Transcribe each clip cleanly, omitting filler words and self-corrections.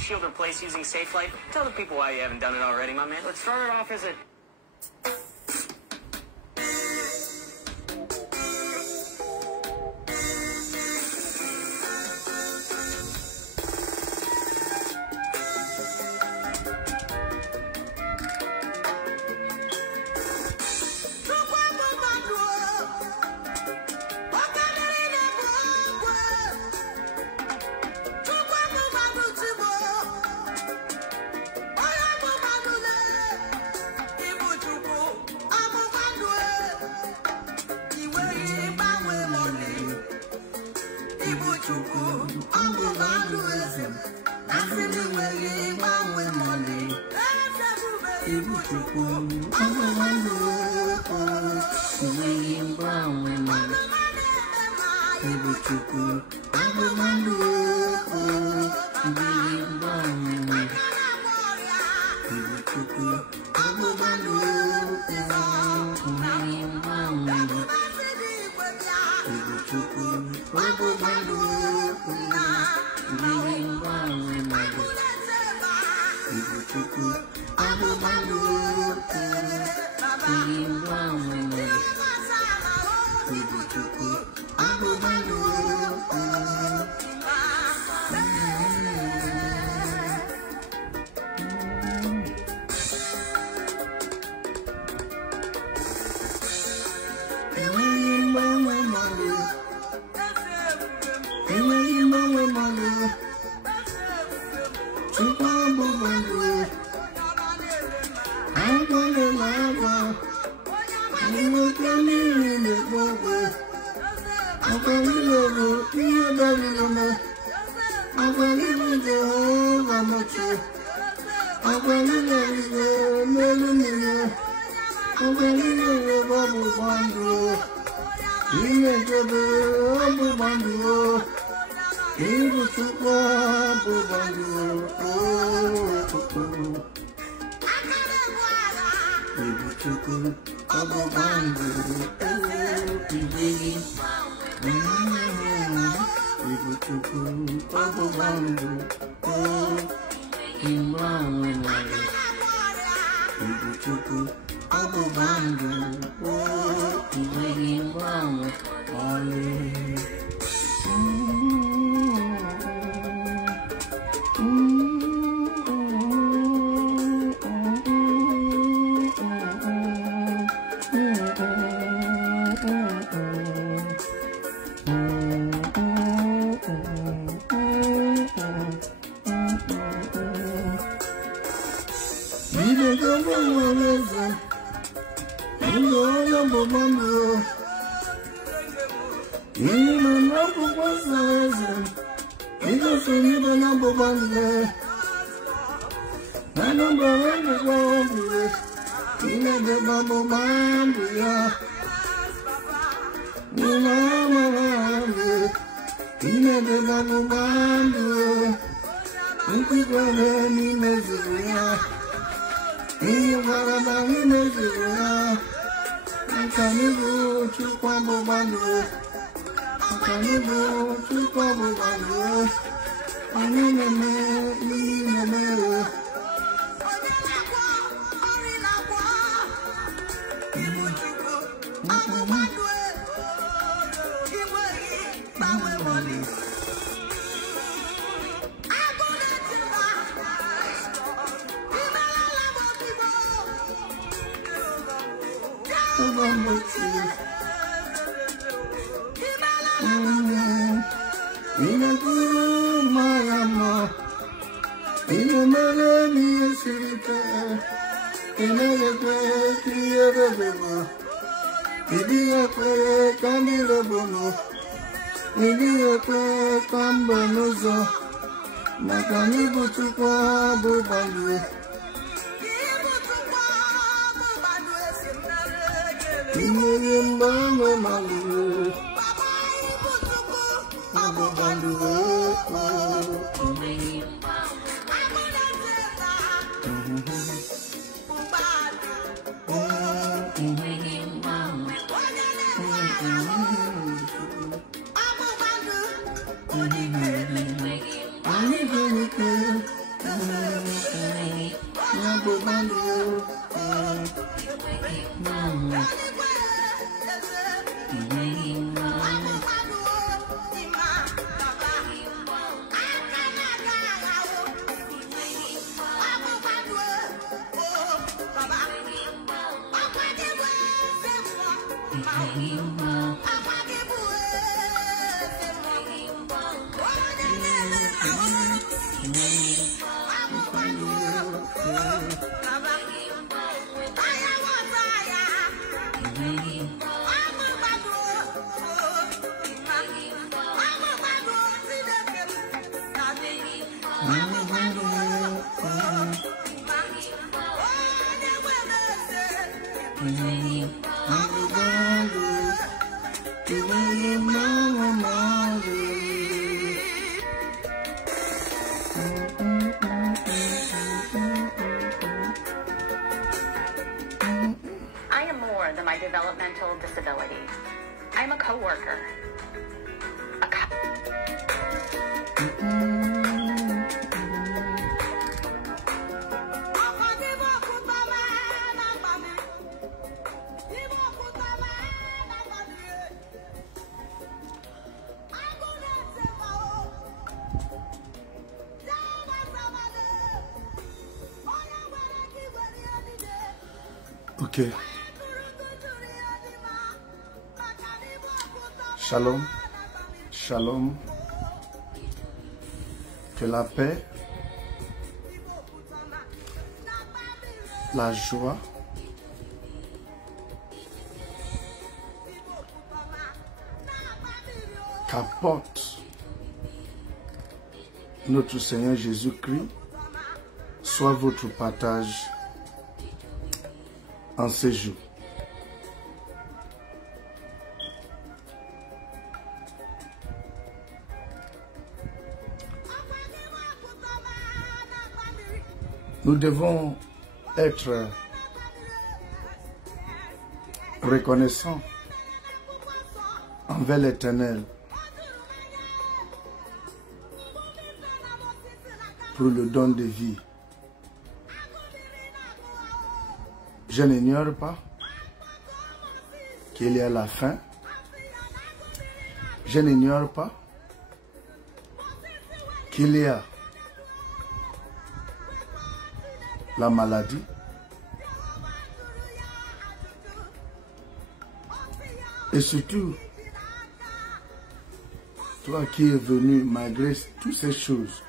Windshield replaced using SafeLight. Tell the people why you haven't done it already, my man. Let's start it off as a... Ok. Shalom. Shalom. Que la paix, la joie, qu'apporte notre Seigneur Jésus-Christ soit votre partage en ces jours. Nous devons être reconnaissants envers l'Éternel pour le don de vie. Je n'ignore pas qu'il y a la faim. Je n'ignore pas qu'il y a la maladie. Et surtout, toi qui es venu malgré toutes ces choses,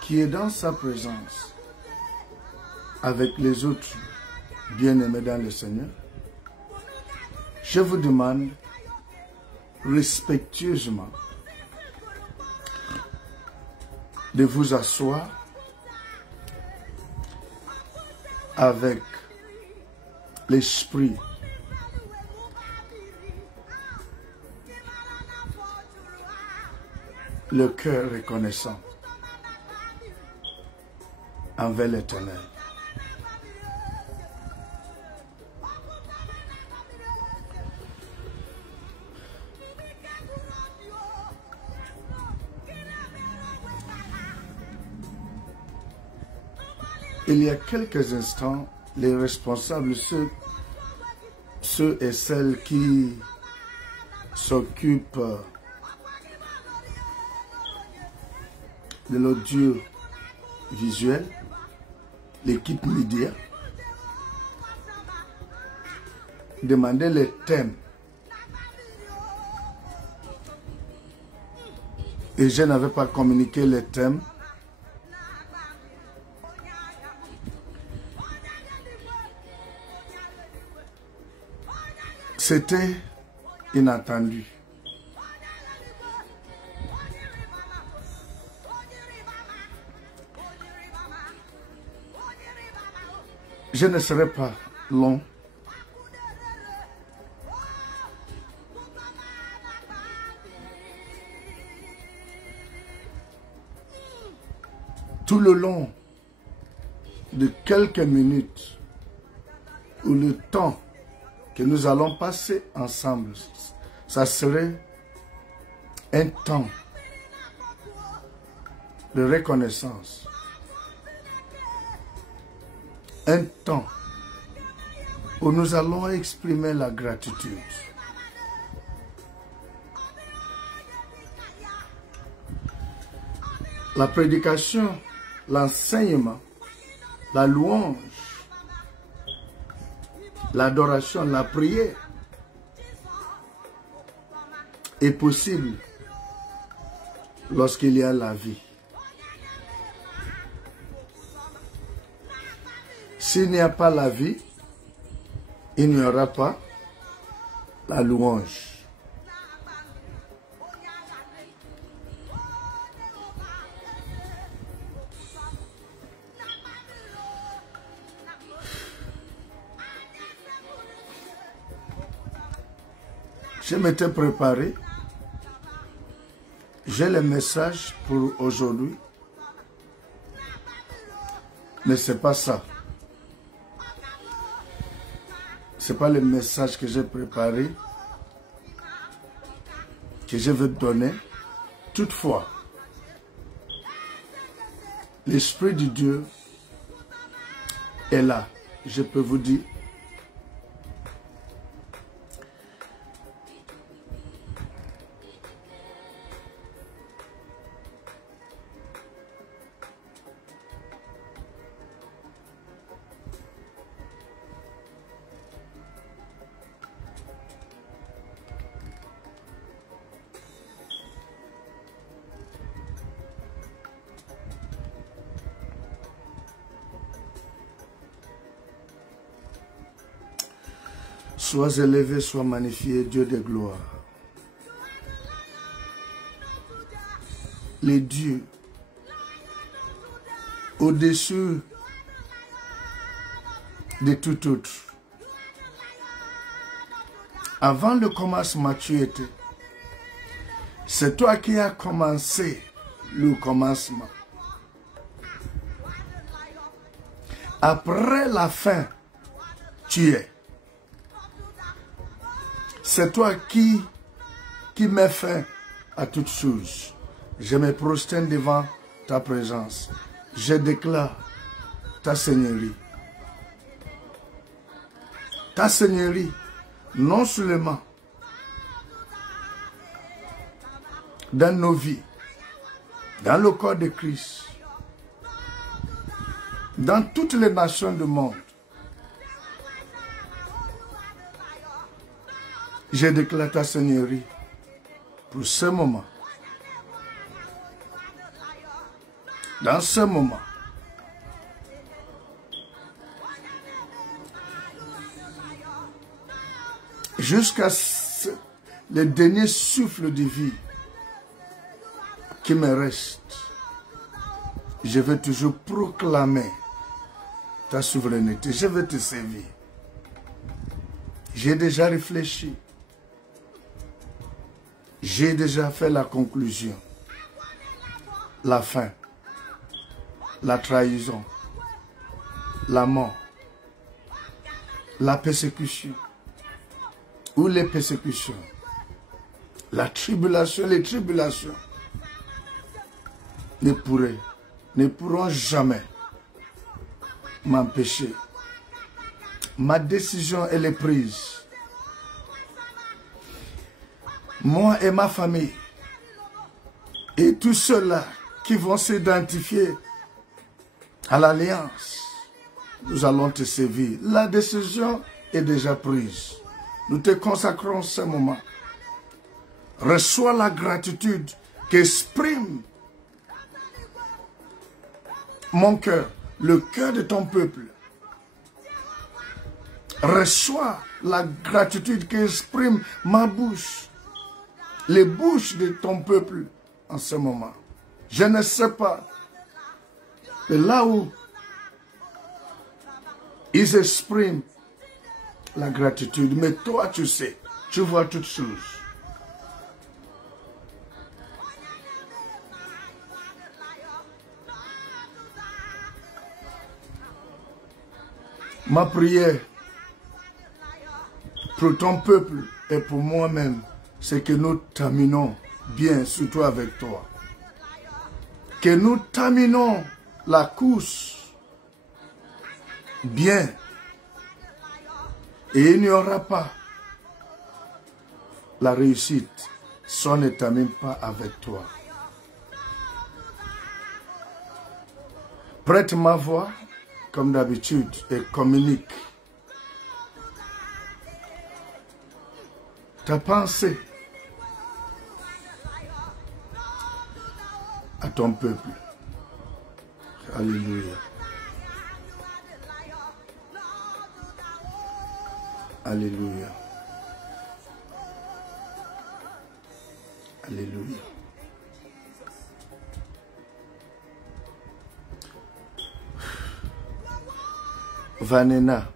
qui est dans sa présence avec les autres bien-aimés dans le Seigneur, je vous demande respectueusement de vous asseoir avec l'esprit le cœur reconnaissant envers l'Éternel. Il y a quelques instants, les responsables, ceux et celles qui s'occupent de l'audiovisuel, l'équipe média, demandaient les thèmes. Et je n'avais pas communiqué les thèmes. C'était inattendu. Je ne serai pas long. Tout le long de quelques minutes ou le temps que nous allons passer ensemble, ça serait un temps de reconnaissance, un temps où nous allons exprimer la gratitude. La prédication, l'enseignement, la louange, l'adoration, la prière est possible lorsqu'il y a la vie. S'il n'y a pas la vie, il n'y aura pas la louange. Je m'étais préparé. J'ai le message pour aujourd'hui. Mais ce n'est pas ça. Ce n'est pas le message que j'ai préparé, que je veux donner. Toutefois, l'Esprit de Dieu est là. Je peux vous dire. Sois élevé, sois magnifié, Dieu de gloire. Les dieux au-dessus de tout autre. Avant le commencement, tu étais. C'est toi qui as commencé le commencement. Après la fin, tu es. C'est toi qui met fin à toutes choses. Je me prosterne devant ta présence. Je déclare ta seigneurie. Ta seigneurie, non seulement dans nos vies, dans le corps de Christ, dans toutes les nations du monde. Je déclare ta seigneurie pour ce moment. Dans ce moment. Jusqu'à le dernier souffle de vie qui me reste, je vais toujours proclamer ta souveraineté. Je vais te servir. J'ai déjà réfléchi. J'ai déjà fait la conclusion. La fin. La trahison. La mort. La persécution. Ou les persécutions. La tribulation, les tribulations ne pourront jamais m'empêcher. Ma décision, elle est prise. Moi et ma famille, et tous ceux-là qui vont s'identifier à l'alliance, nous allons te servir. La décision est déjà prise. Nous te consacrons ce moment. Reçois la gratitude qu'exprime mon cœur, le cœur de ton peuple. Reçois la gratitude qu'exprime ma bouche, les bouches de ton peuple en ce moment. Je ne sais pas, mais là où ils expriment la gratitude, mais toi tu sais, tu vois toutes choses. Ma prière pour ton peuple et pour moi-même, c'est que nous terminons bien, surtout avec toi. Que nous terminons la course bien. Et il n'y aura pas la réussite si on ne termine pas avec toi. Prête ma voix comme d'habitude et communique ta pensée à ton peuple. Alléluia. Alléluia. Alléluia. Vanena.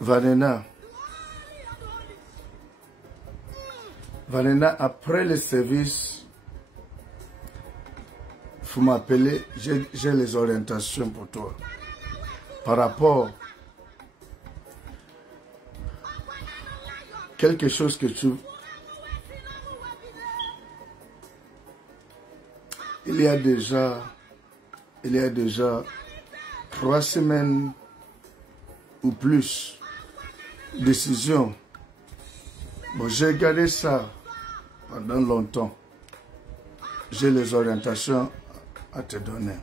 Vanena. Vanena, après le service, il faut m'appeler, j'ai les orientations pour toi. Par rapport à quelque chose que tu... Il y a déjà 3 semaines ou plus, décision. Bon, j'ai gardé ça pendant longtemps. J'ai les orientations à te donner.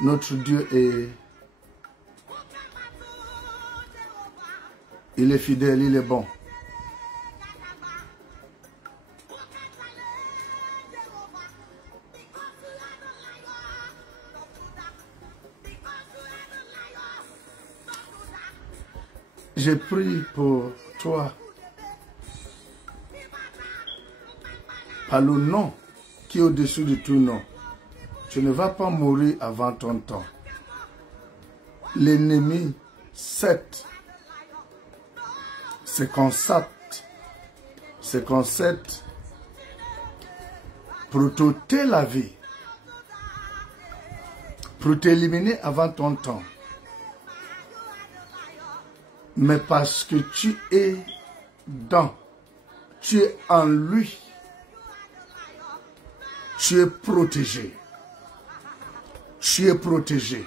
Notre Dieu il est fidèle, il est bon. je prie pour toi par le nom qui est au-dessus de tout nom. Tu ne vas pas mourir avant ton temps. L'ennemi, 7, c'est concept pour t'ôter la vie, pour t'éliminer avant ton temps. Mais parce que tu es en lui, tu es protégé. Tu es protégé.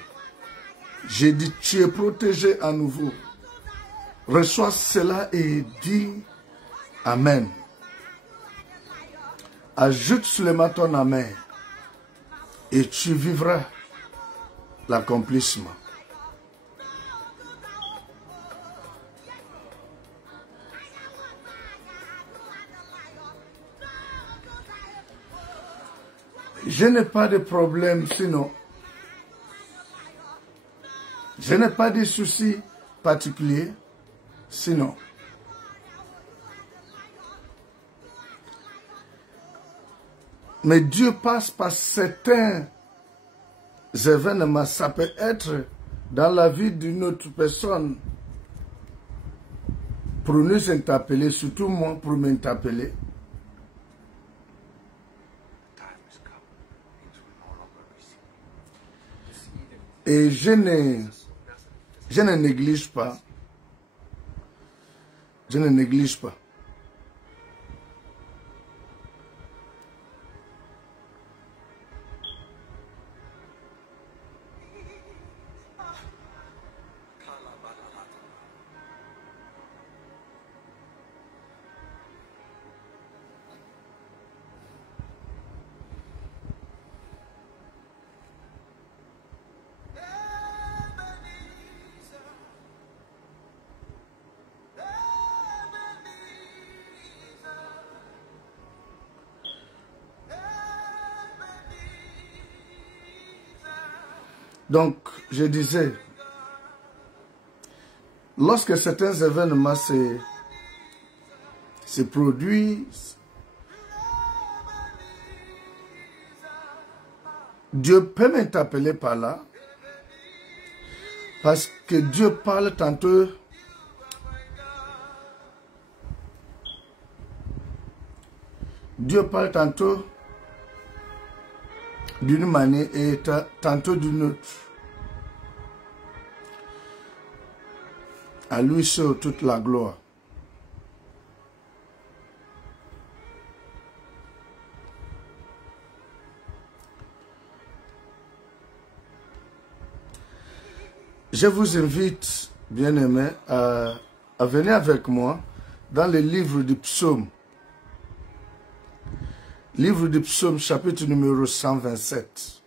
J'ai dit, tu es protégé à nouveau. Reçois cela et dis Amen. Ajoute seulement ton Amen et tu vivras l'accomplissement. Je n'ai pas de problème sinon. Je n'ai pas de soucis particuliers sinon. Mais Dieu passe par certains événements. Ça peut être dans la vie d'une autre personne pour nous interpeller, surtout moi pour m'interpeller. Et je ne néglige pas. Je ne néglige pas. Donc, je disais, lorsque certains événements se produisent, Dieu peut m'interpeller par là, parce que Dieu parle tantôt d'une manière et tantôt d'une autre. À lui seul toute la gloire. Je vous invite, bien-aimés, à venir avec moi dans le livre du psaume. Livre du psaume, chapitre numéro 127.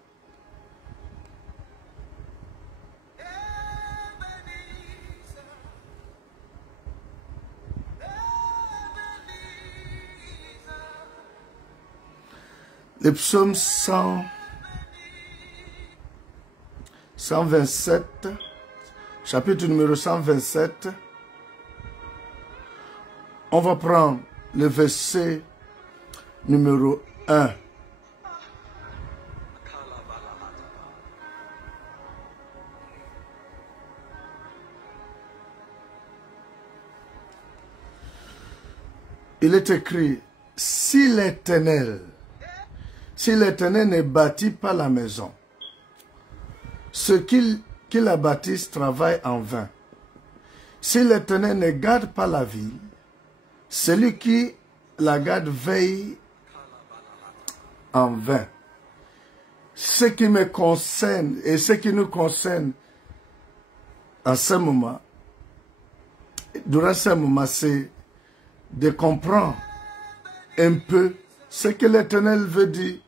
Le psaume 127, chapitre numéro 127. On va prendre le verset numéro 1. Il est écrit, si l'Éternel ne bâtit pas la maison, ceux qui la bâtissent travaillent en vain. Si l'Éternel ne garde pas la ville, celui qui la garde veille en vain. Ce qui me concerne et ce qui nous concerne en ce moment, durant ce moment, c'est de comprendre un peu ce que l'Éternel veut dire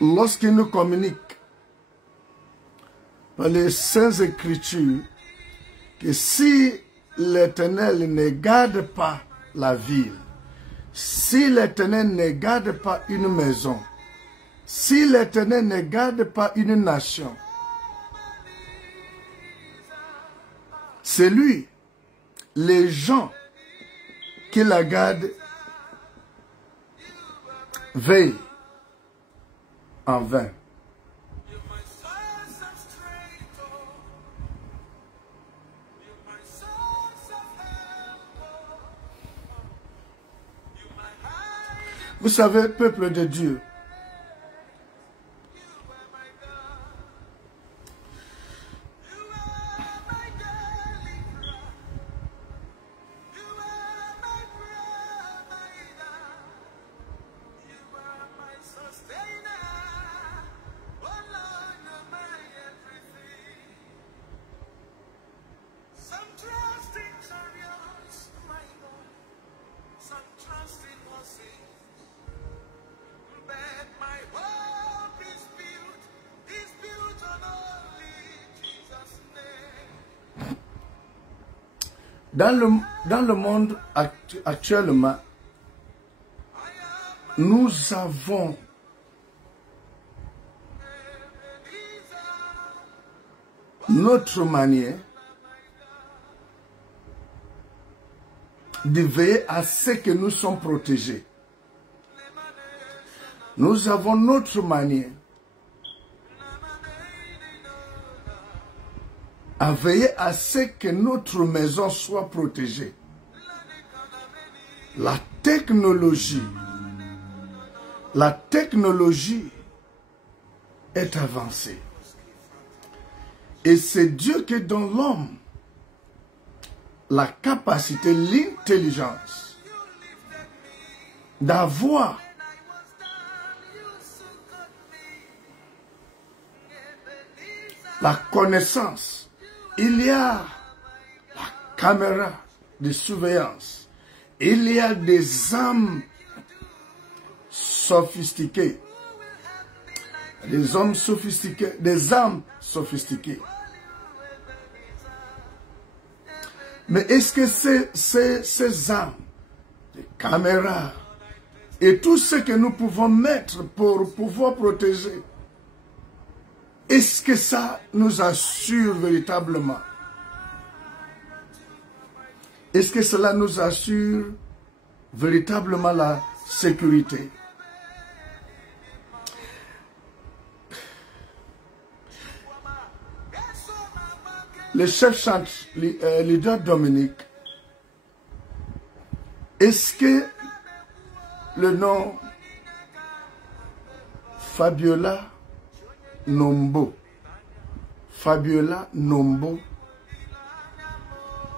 lorsqu'il nous communique par les Saintes Écritures que si l'Éternel ne garde pas la ville, si l'Éternel ne garde pas une maison, si l'Éternel ne garde pas une nation, C'est lui. Les gens qui la gardent veillent en vain. Vous savez, peuple de Dieu, dans le monde actuellement, nous avons notre manière de veiller à ce que nous sommes protégés. Nous avons notre manière à veiller à ce que notre maison soit protégée. La technologie est avancée. Et c'est Dieu qui donne l'homme la capacité, l'intelligence d'avoir la connaissance. Il y a la caméra de surveillance. Il y a des armes sophistiquées. Des hommes sophistiqués, des armes sophistiquées. Mais est-ce que ces armes, les caméras et tout ce que nous pouvons mettre pour pouvoir protéger, est-ce que ça nous assure véritablement? Est-ce que cela nous assure véritablement la sécurité? Le chef leader Dominique, est-ce que le nom Fabiola Nombo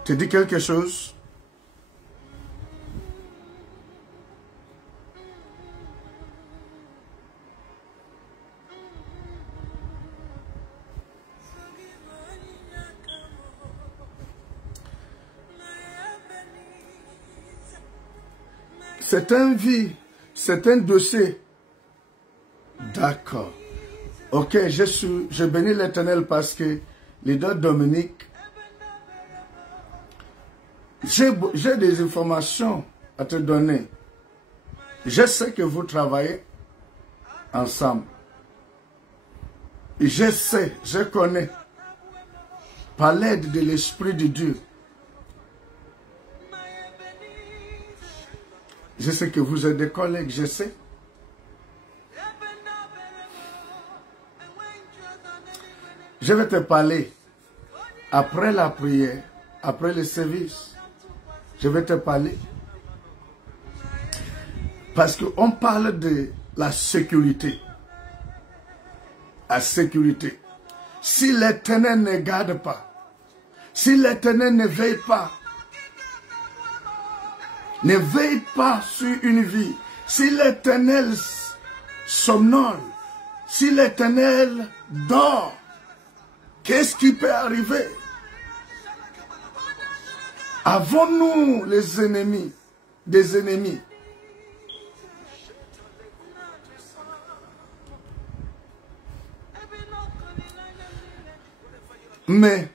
te dit quelque chose? C'est un vie, c'est un dossier. D'accord. Ok, je bénis l'Éternel parce que leader Dominique, j'ai des informations à te donner. Je sais que vous travaillez ensemble. Je sais, je connais, par l'aide de l'Esprit de Dieu. Je sais que vous êtes des collègues, je sais. Je vais te parler après la prière, après le service. Je vais te parler. Parce qu'on parle de la sécurité. La sécurité. Si l'Éternel ne garde pas, si l'Éternel ne veille pas sur une vie, si l'Éternel somnole, si l'Éternel dort, qu'est-ce qui peut arriver? Avons-nous les ennemis, des ennemis? Mais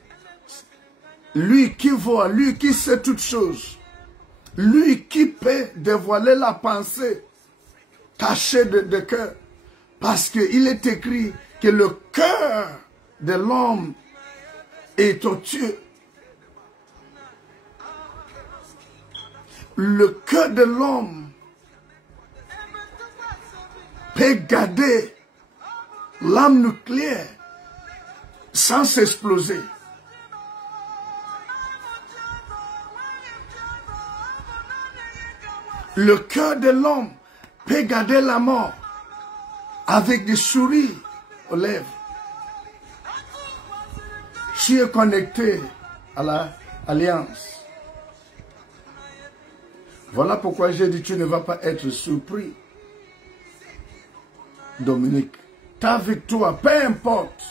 lui qui voit, lui qui sait toutes choses, lui qui peut dévoiler la pensée cachée de cœur, parce qu'il est écrit que le cœur de l'homme est tortueux. le cœur de l'homme peut garder l'âme nucléaire sans s'exploser. Le cœur de l'homme peut garder la mort avec des souris aux lèvres. Tu es connecté à l'alliance. Voilà pourquoi j'ai dit tu ne vas pas être surpris. Dominique, ta victoire, peu importe,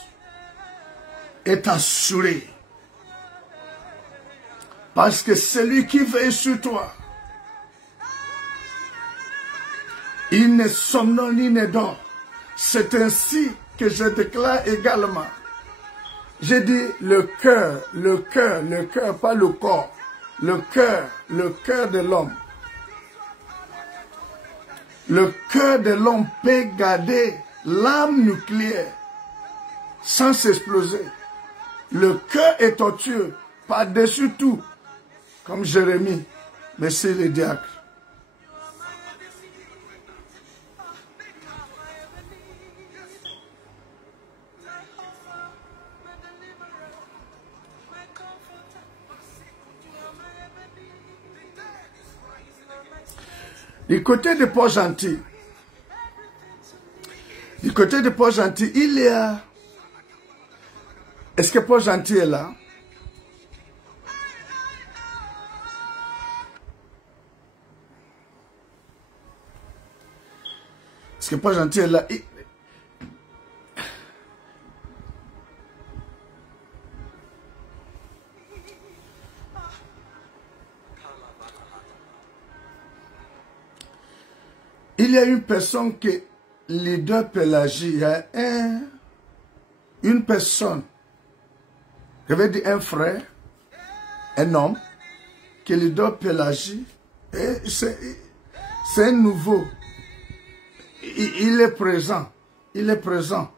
est assurée. Parce que celui qui veille sur toi, il ne somnole ni ne dort. C'est ainsi que je déclare également. J'ai dit le cœur, pas le corps. Le cœur de l'homme. Le cœur de l'homme peut garder l'âme nucléaire sans s'exploser. Le cœur est tortueux par-dessus tout, comme Jérémie, merci les diacres. Du côté de Port-Gentil, il y a... Est-ce que Port-Gentil est là? Est-ce que Port-Gentil est là? Il y a une personne qui est leader Pélagie. Il y a une personne, je vais dire un frère, un homme, qui est leader Pélagie. Et c'est un nouveau. Il est présent. Il est présent.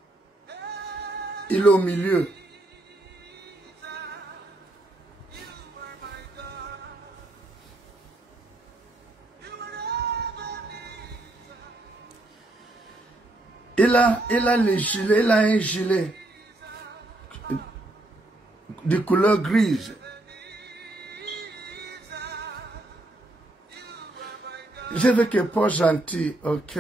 Il est au milieu. Il a les gilets, il a un gilet de couleur grise. Je veux que Port-Gentil, ok.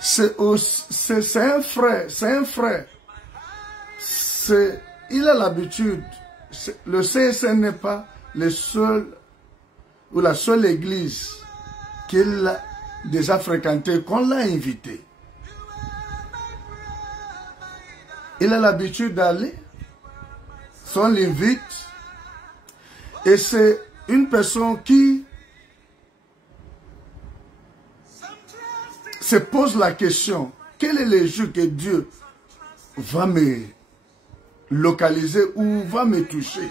C'est un frère, il a l'habitude, le CSN n'est pas le seul ou la seule église qu'il a déjà fréquentée, qu'on l'a invité. Il a l'habitude d'aller, on l'invite, et c'est une personne qui se pose la question, quel est le jour que Dieu va me localiser ou va me toucher?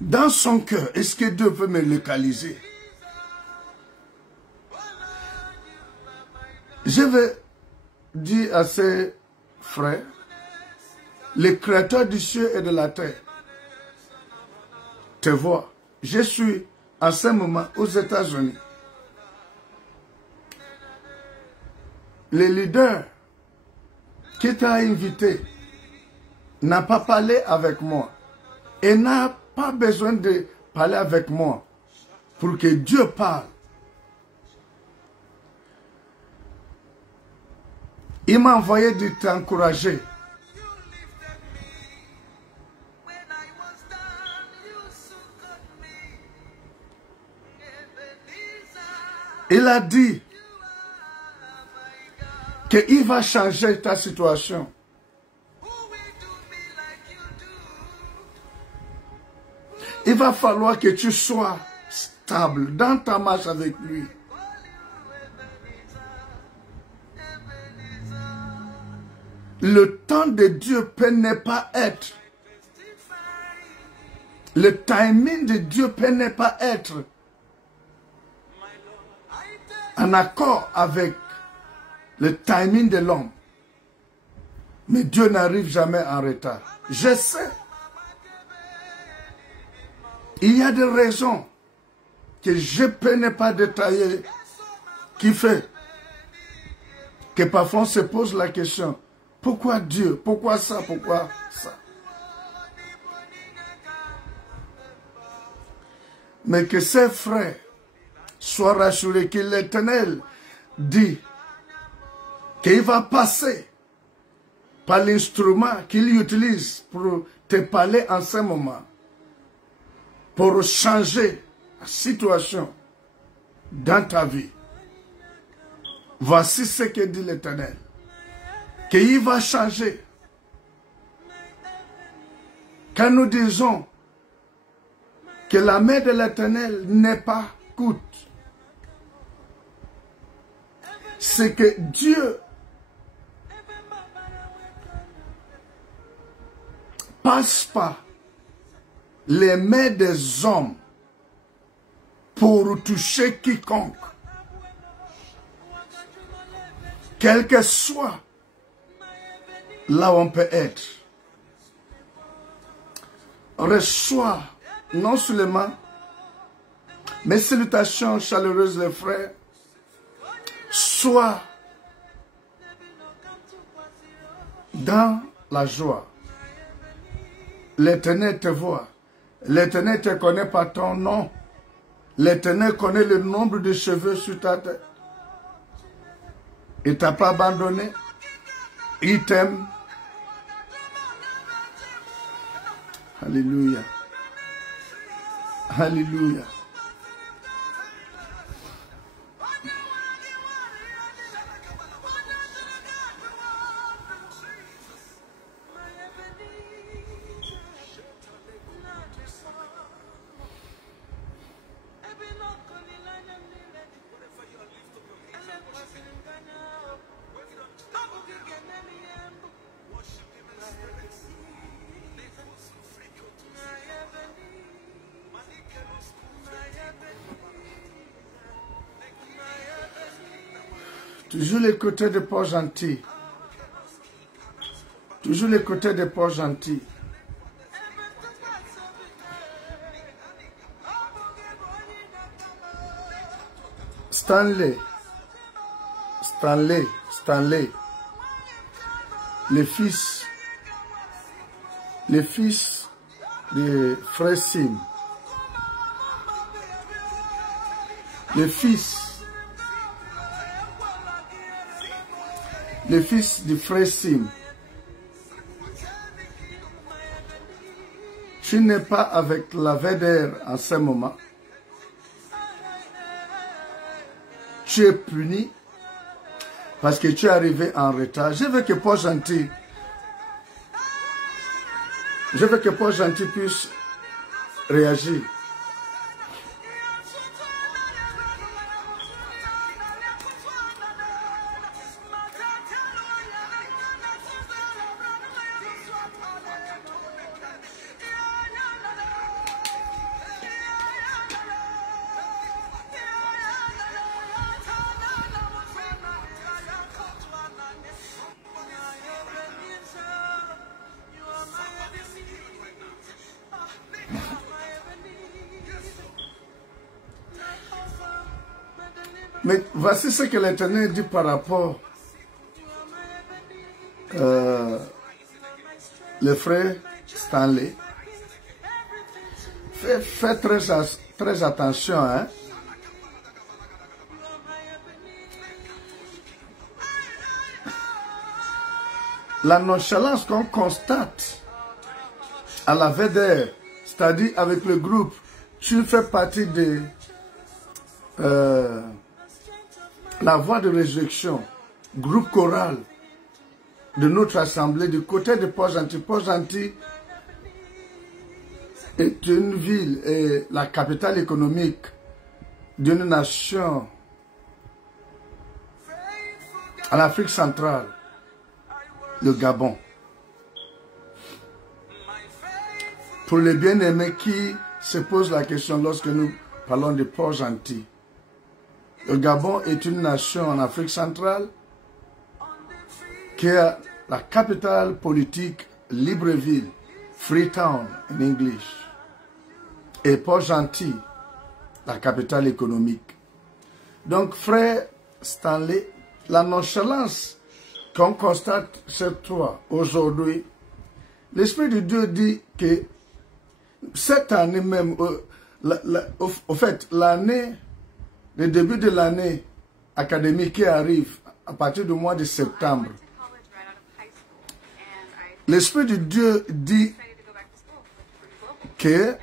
Dans son cœur, est-ce que Dieu peut me localiser? Je vais dire à ses frères, le créateur du ciel et de la terre, te vois, je suis en ce moment aux États-Unis. Le leader qui t'a invité n'a pas parlé avec moi et n'a pas besoin de parler avec moi pour que Dieu parle. Il m'a envoyé de t'encourager. Il a dit qu'il va changer ta situation. Il va falloir que tu sois stable dans ta marche avec lui. Le temps de Dieu peut ne pas être Le timing de Dieu peut ne pas être en accord avec le timing de l'homme. Mais Dieu n'arrive jamais en retard. Je sais. Il y a des raisons que je peux ne pas détailler qui fait que parfois on se pose la question, pourquoi Dieu? Pourquoi ça? Pourquoi ça? Mais que ses frères soient rassurés que l'Éternel dit qu'il va passer par l'instrument qu'il utilise pour te parler en ce moment, pour changer la situation dans ta vie. Voici ce que dit l'Éternel, qu'il va changer. Quand nous disons que la main de l'Éternel n'est pas courte, c'est que Dieu passe pas les mains des hommes pour toucher quiconque. Quel que soit là où on peut être. Reçois non seulement mes salutations chaleureuses les frères, sois dans la joie. L'Éternel te voit. L'Éternel te connaît par ton nom. L'Éternel connaît le nombre de cheveux sur ta tête. Il ne t'a pas abandonné. Il t'aime. Alléluia. Alléluia. Toujours les côtés des pauvres gentils. Toujours les côtés des pauvres gentils. Stanley. Le fils de Frère Sim. Le fils du Frère Sim. Tu n'es pas avec la VDR en ce moment. Tu es puni parce que tu es arrivé en retard. Je veux que Paul Gentil, puisse réagir. Mais voici ce que l'Éternel dit par rapport le frère Stanley. Fais très attention. Hein? La nonchalance qu'on constate à la VDR, c'est-à-dire avec le groupe, tu fais partie de la voix de résurrection, groupe choral de notre assemblée du côté de Port-Gentil. Port-Gentil est une ville et la capitale économique d'une nation en Afrique centrale, le Gabon. pour les bien-aimés qui se posent la question lorsque nous parlons de Port-Gentil. Le Gabon est une nation en Afrique centrale qui a la capitale politique Libreville, Freetown en English, et Port-Gentil, la capitale économique. Donc, frère Stanley, la nonchalance qu'on constate chez toi aujourd'hui, l'Esprit de Dieu dit que cette année même, au fait, l'année, le début de l'année académique qui arrive à partir du mois de septembre, l'Esprit de Dieu dit que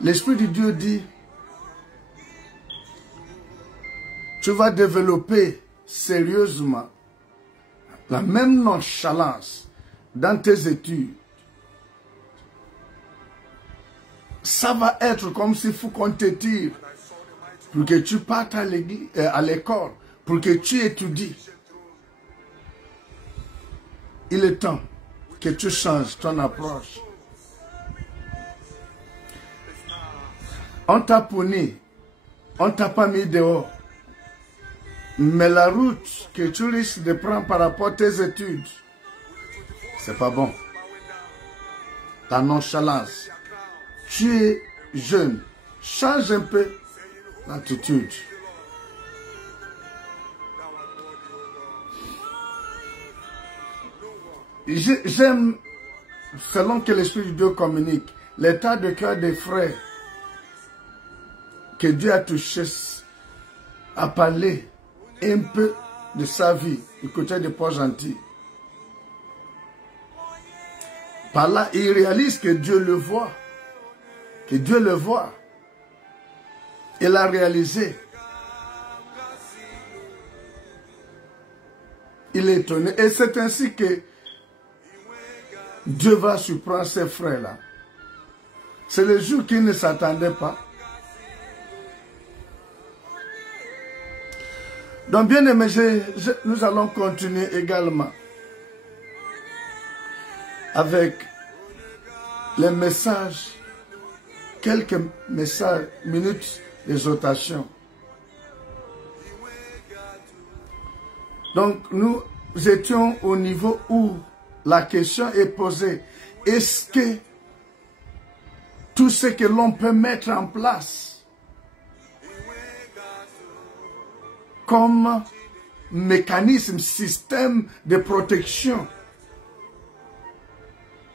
l'Esprit de Dieu dit tu vas développer sérieusement la même nonchalance dans tes études. Ça va être comme s'il faut qu'on te tire pour que tu partes à l'école, pour que tu étudies. Il est temps que tu changes ton approche. On t'a puni, on t'a pas mis dehors. Mais la route que tu risques de prendre par rapport à tes études, c'est pas bon. La nonchalance. Tu es jeune. Change un peu l'attitude. J'aime, selon que l'Esprit de Dieu communique, l'état de cœur des frères que Dieu a touché à parler un peu de sa vie du côté de Port-Gentil. Par là, il réalise que Dieu le voit. Que Dieu le voit. Il a réalisé. Il est étonné. Et c'est ainsi que Dieu va surprendre ses frères-là. C'est le jour qu'il ne s'attendait pas. Donc, bien aimé, nous allons continuer également avec les messages, quelques messages, minutes d'exhortation. Donc, nous étions au niveau où la question est posée. Est-ce que tout ce que l'on peut mettre en place comme mécanisme, système de protection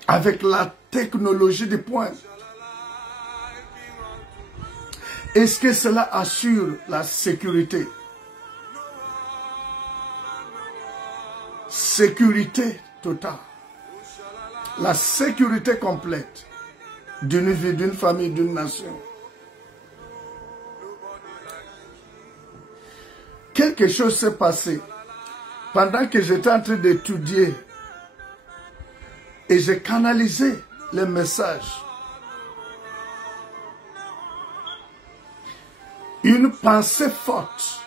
avec la technologie de pointe, est-ce que cela assure la sécurité? Sécurité totale. La sécurité complète d'une vie, d'une famille, d'une nation. Quelque chose s'est passé pendant que j'étais en train d'étudier et j'ai canalisé les messages. Une pensée forte.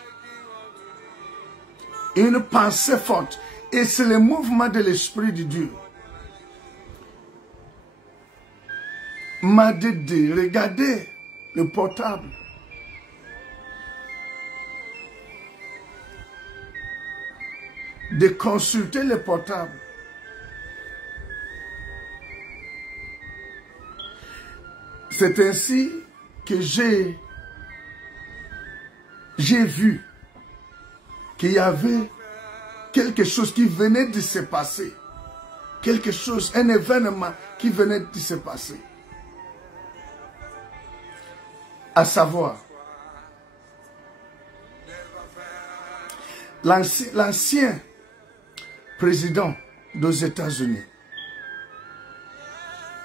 Une pensée forte. Et c'est le mouvement de l'Esprit de Dieu. M'a dit, regardez le portable. De consulter le portable. C'est ainsi que j'ai vu qu'il y avait quelque chose qui venait de se passer. Quelque chose, un événement qui venait de se passer. À savoir, l'ancien président des États-Unis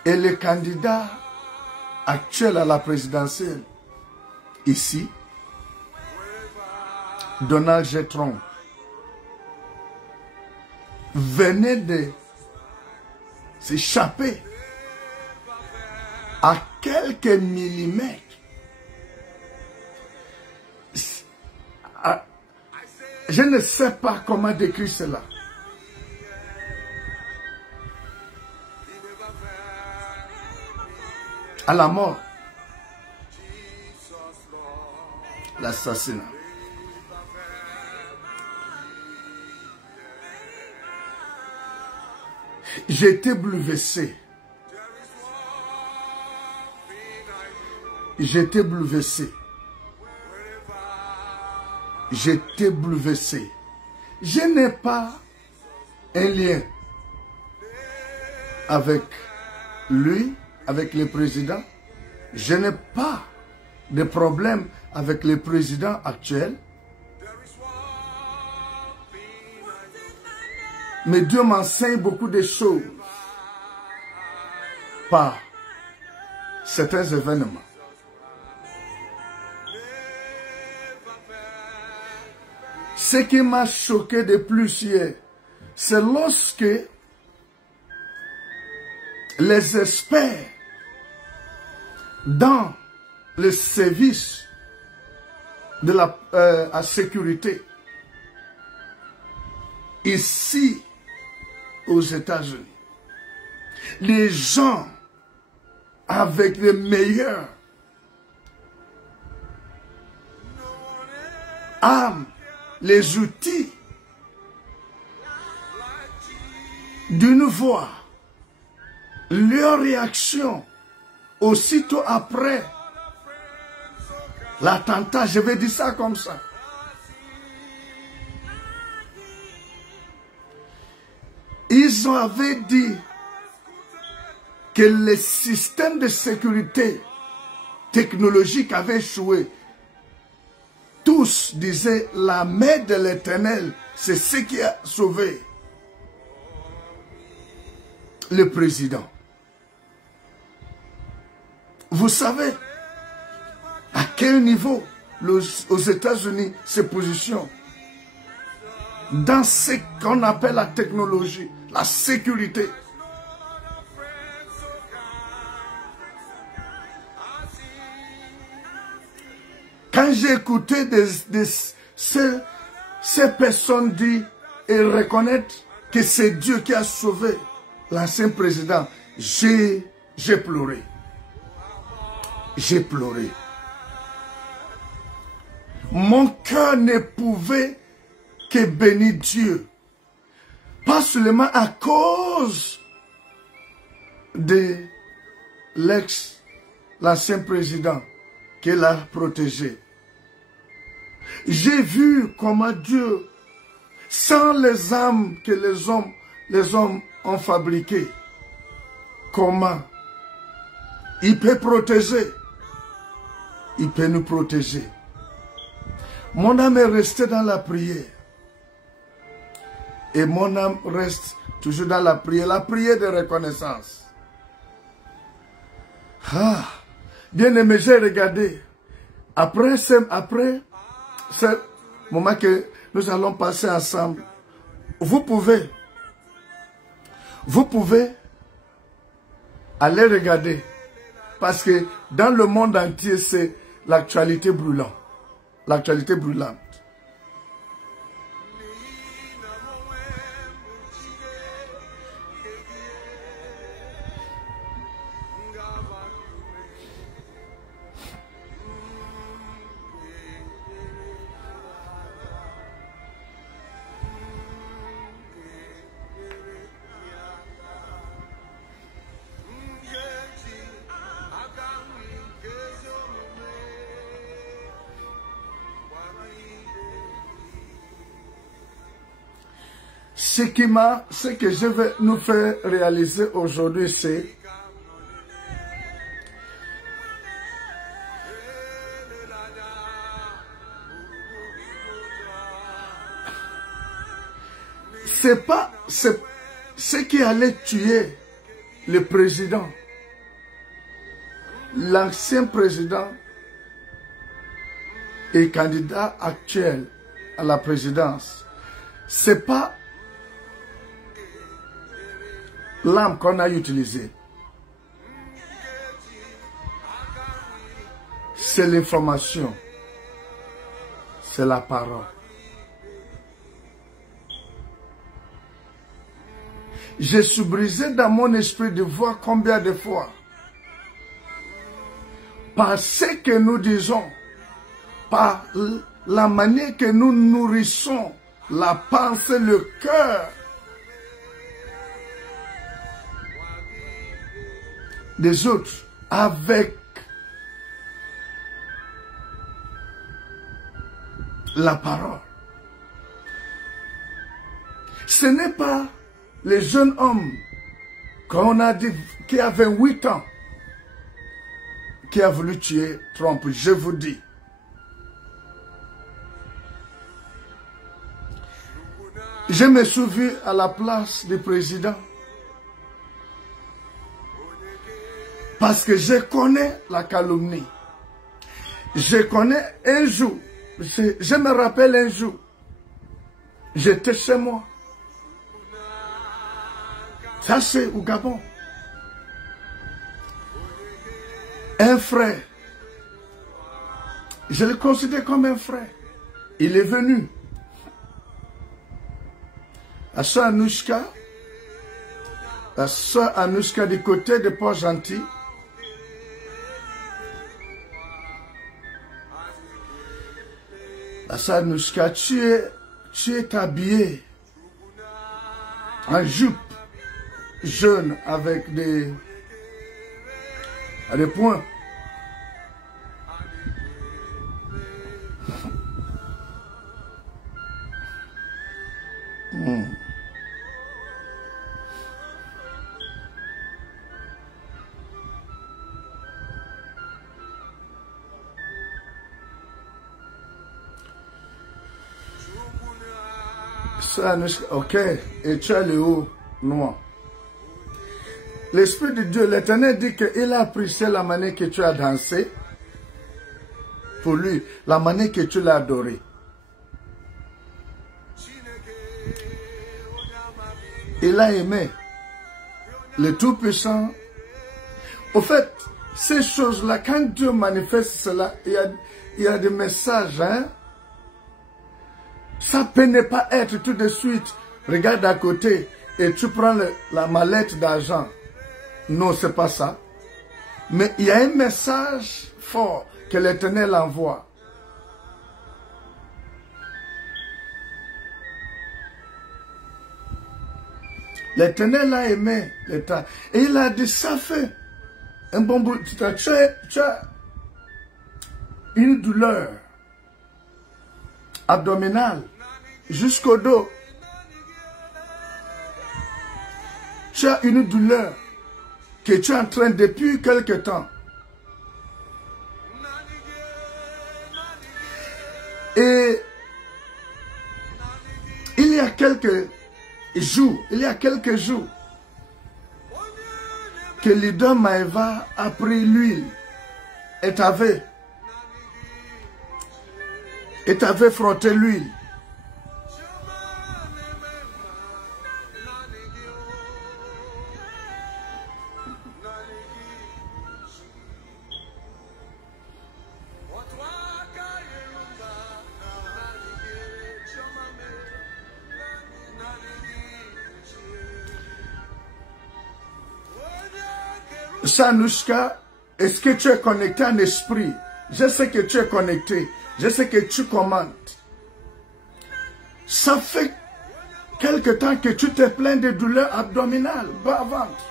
et le candidat actuel à la présidentielle ici, Donald J. Trump, venait de s'échapper à quelques millimètres. Je ne sais pas comment décrire cela. à la mort, l'assassinat. J'étais bouleversé. J'étais bouleversé. J'étais bouleversé. Je n'ai pas un lien avec lui, avec le président. Je n'ai pas de problème avec le président actuel. Mais Dieu m'enseigne beaucoup de choses par certains événements. Ce qui m'a choqué de plus hier, c'est lorsque les experts dans le service de la sécurité ici aux États-Unis, les gens avec les meilleurs armes, les outils d'une voix, leur réaction aussitôt après l'attentat, je vais dire ça comme ça. Ils avaient dit que les systèmes de sécurité technologique avaient échoué. Tous disaient la main de l'Éternel, c'est ce qui a sauvé le président. Vous savez à quel niveau aux États-Unis se positionnent dans ce qu'on appelle la technologie, la sécurité. Quand j'ai écouté ces personnes dire et reconnaître que c'est Dieu qui a sauvé l'ancien président, j'ai pleuré. J'ai pleuré. Mon cœur ne pouvait que bénir Dieu. Pas seulement à cause de l'ancien président qu'il a protégé. J'ai vu comment Dieu, sans les armes que les hommes ont fabriquées, comment il peut protéger. Il peut nous protéger. Mon âme est restée dans la prière. Et mon âme reste toujours dans la prière de reconnaissance. Ah, bien aimé, j'ai regardé. Après ce moment que nous allons passer ensemble, vous pouvez aller regarder. Parce que dans le monde entier, c'est l'actualité brûlante. L'actualité brûlante. Ce que je vais nous faire réaliser aujourd'hui, c'est pas ce qui allait tuer le président, l'ancien président et candidat actuel à la présidence. C'est pas l'arme qu'on a utilisée. C'est l'information. C'est la parole. Je suis brisé dans mon esprit de voir combien de fois par ce que nous disons, par la manière que nous nourrissons la pensée, le cœur des autres avec la parole. Ce n'est pas le jeune homme qu'on a dit, qui a 28 ans, qui a voulu tuer Trump, je vous dis. Je me souviens à la place du président, parce que je connais la calomnie. Je connais un jour, je me rappelle un jour, j'étais chez moi. Ça c'est au Gabon. Un frère, je le considère comme un frère. Il est venu à Sœur Anouchka, du côté de Port-Gentil. À Sœur Anouchka, tu es habillé en jupe jaune avec des points. Ça, ok, et tu as le haut noir. L'Esprit de Dieu, l'Éternel dit qu'il a apprécié la manière que tu as dansé pour lui, la manière que tu l'as adoré. Il a aimé le Tout-Puissant. Au fait, ces choses-là, quand Dieu manifeste cela, il y a des messages, hein? Ça peut ne pas être tout de suite. Regarde à côté et tu prends la mallette d'argent. Non, c'est pas ça. Mais il y a un message fort que l'Éternel envoie. L'Éternel a aimé l'État. Et il a dit, ça fait un bon bout. Tu as une douleur abdominale jusqu'au dos. Tu as une douleur que tu es en train depuis quelque temps. Et il y a quelques jours, que leader Maëva a pris l'huile et t'avait frotté l'huile. Sanouchka, est-ce que tu es connecté en esprit? Je sais que tu es connecté. Je sais que tu commandes. Ça fait quelque temps que tu te plains de douleurs abdominales, bas-ventre.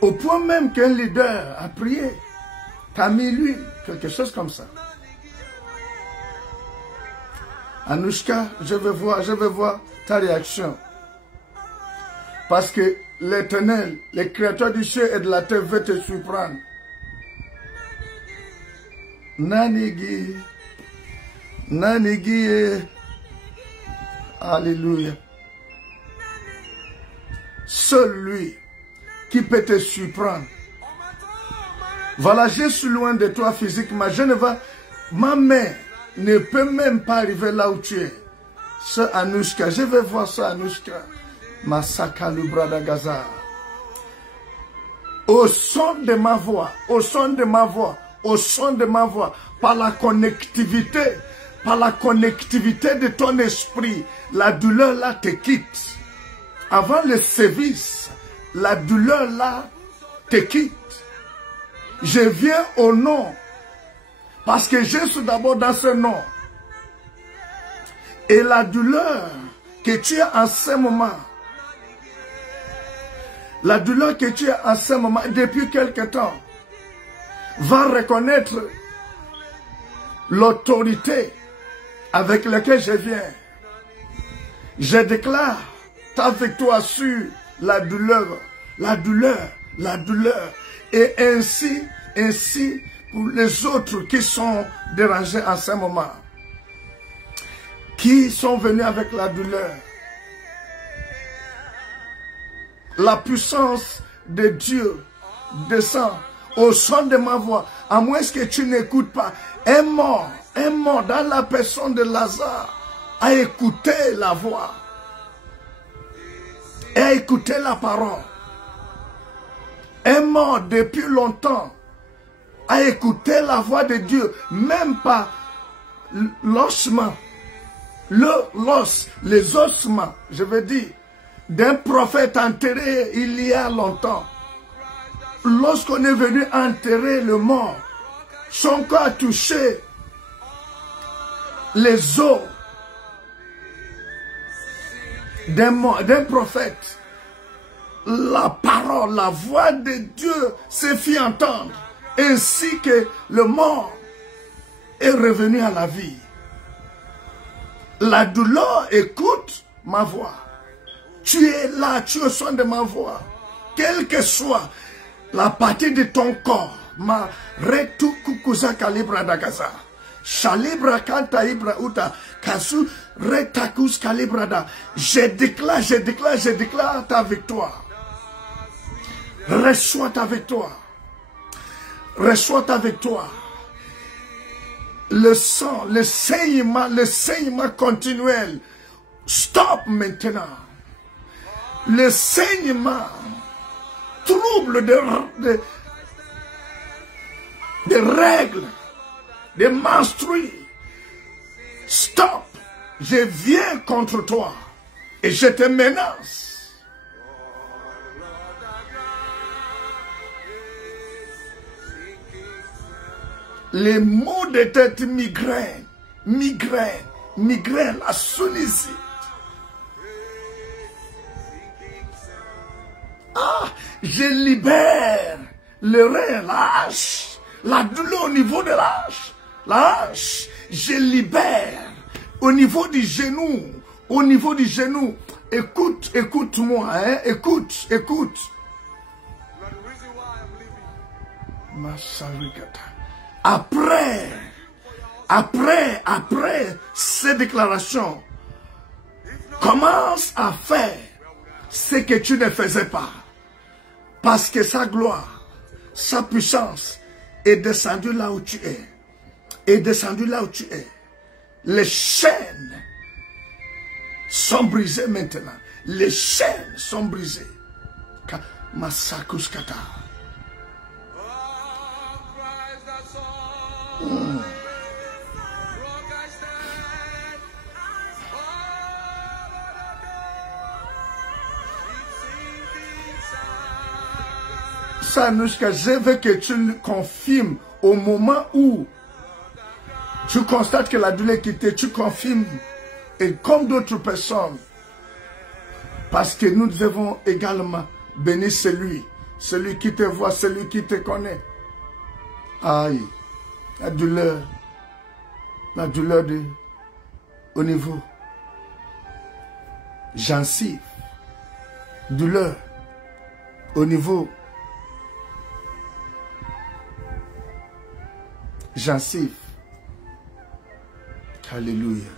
Au point même qu'un leader a prié, t'as mis l'huile, quelque chose comme ça. Anouchka, je veux voir ta réaction. Parce que l'Éternel, le Créateur du ciel et de la terre veut te surprendre. Nanigi, alléluia. Seul lui qui peut te surprendre. Voilà, je suis loin de toi physiquement. Ma main ne peut même pas arriver là où tu es. Ce Anouchka, je vais voir ça Anouchka. Masaka Lubrada Gaza. Au son de ma voix, par la connectivité de ton esprit, la douleur là te quitte. Avant le service, la douleur là te quitte. Je viens au nom. Parce que je suis d'abord dans ce nom. Et la douleur que tu as en ce moment, la douleur que tu as en ce moment, depuis quelque temps, va reconnaître l'autorité avec laquelle je viens. Je déclare ta victoire sur la douleur, la douleur, la douleur. Et ainsi pour les autres qui sont dérangés en ce moment, qui sont venus avec la douleur. La puissance de Dieu descend au son de ma voix, à moins que tu n'écoutes pas. Un mort dans la personne de Lazare a écouté la voix et a écouté la parole. Un mort depuis longtemps a écouté la voix de Dieu, même pas l'ossement, les ossements, je veux dire, d'un prophète enterré il y a longtemps. Lorsqu'on est venu enterrer le mort, son corps a touché les os d'un prophète. La parole, la voix de Dieu s'est fit entendre, ainsi que le mort est revenu à la vie. La douleur écoute ma voix. Tu es là, tu es au son de ma voix. Quelle que soit la partie de ton corps, ma retu kukuza kalibra dagaza. Shalibra kanta ibra uta kasu retakus kalibrada. Je déclare ta victoire. Reçois ta victoire. Reçois ta victoire. Le sang, le saignement continuel. Stop maintenant. Le saignement, trouble de règles, de menstrues. Stop. Je viens contre toi et je te menace. Les maux de tête, migraine, la sinusite. Ah, je libère le rein, la hache, la douleur au niveau de la hache, je libère au niveau du genou, écoute-moi, hein, écoute. Après ces déclarations, commence à faire ce que tu ne faisais pas. Parce que sa gloire, sa puissance est descendue là où tu es. Les chaînes sont brisées maintenant. Les chaînes sont brisées. Masakuskata. Sanouchka, je veux que tu confirmes au moment où tu constates que la douleur est quittée, tu confirmes, et comme d'autres personnes, parce que nous devons également bénir celui qui te voit, celui qui te connaît. Aïe, la douleur au niveau gencive, douleur au niveau gencive. Alléluia.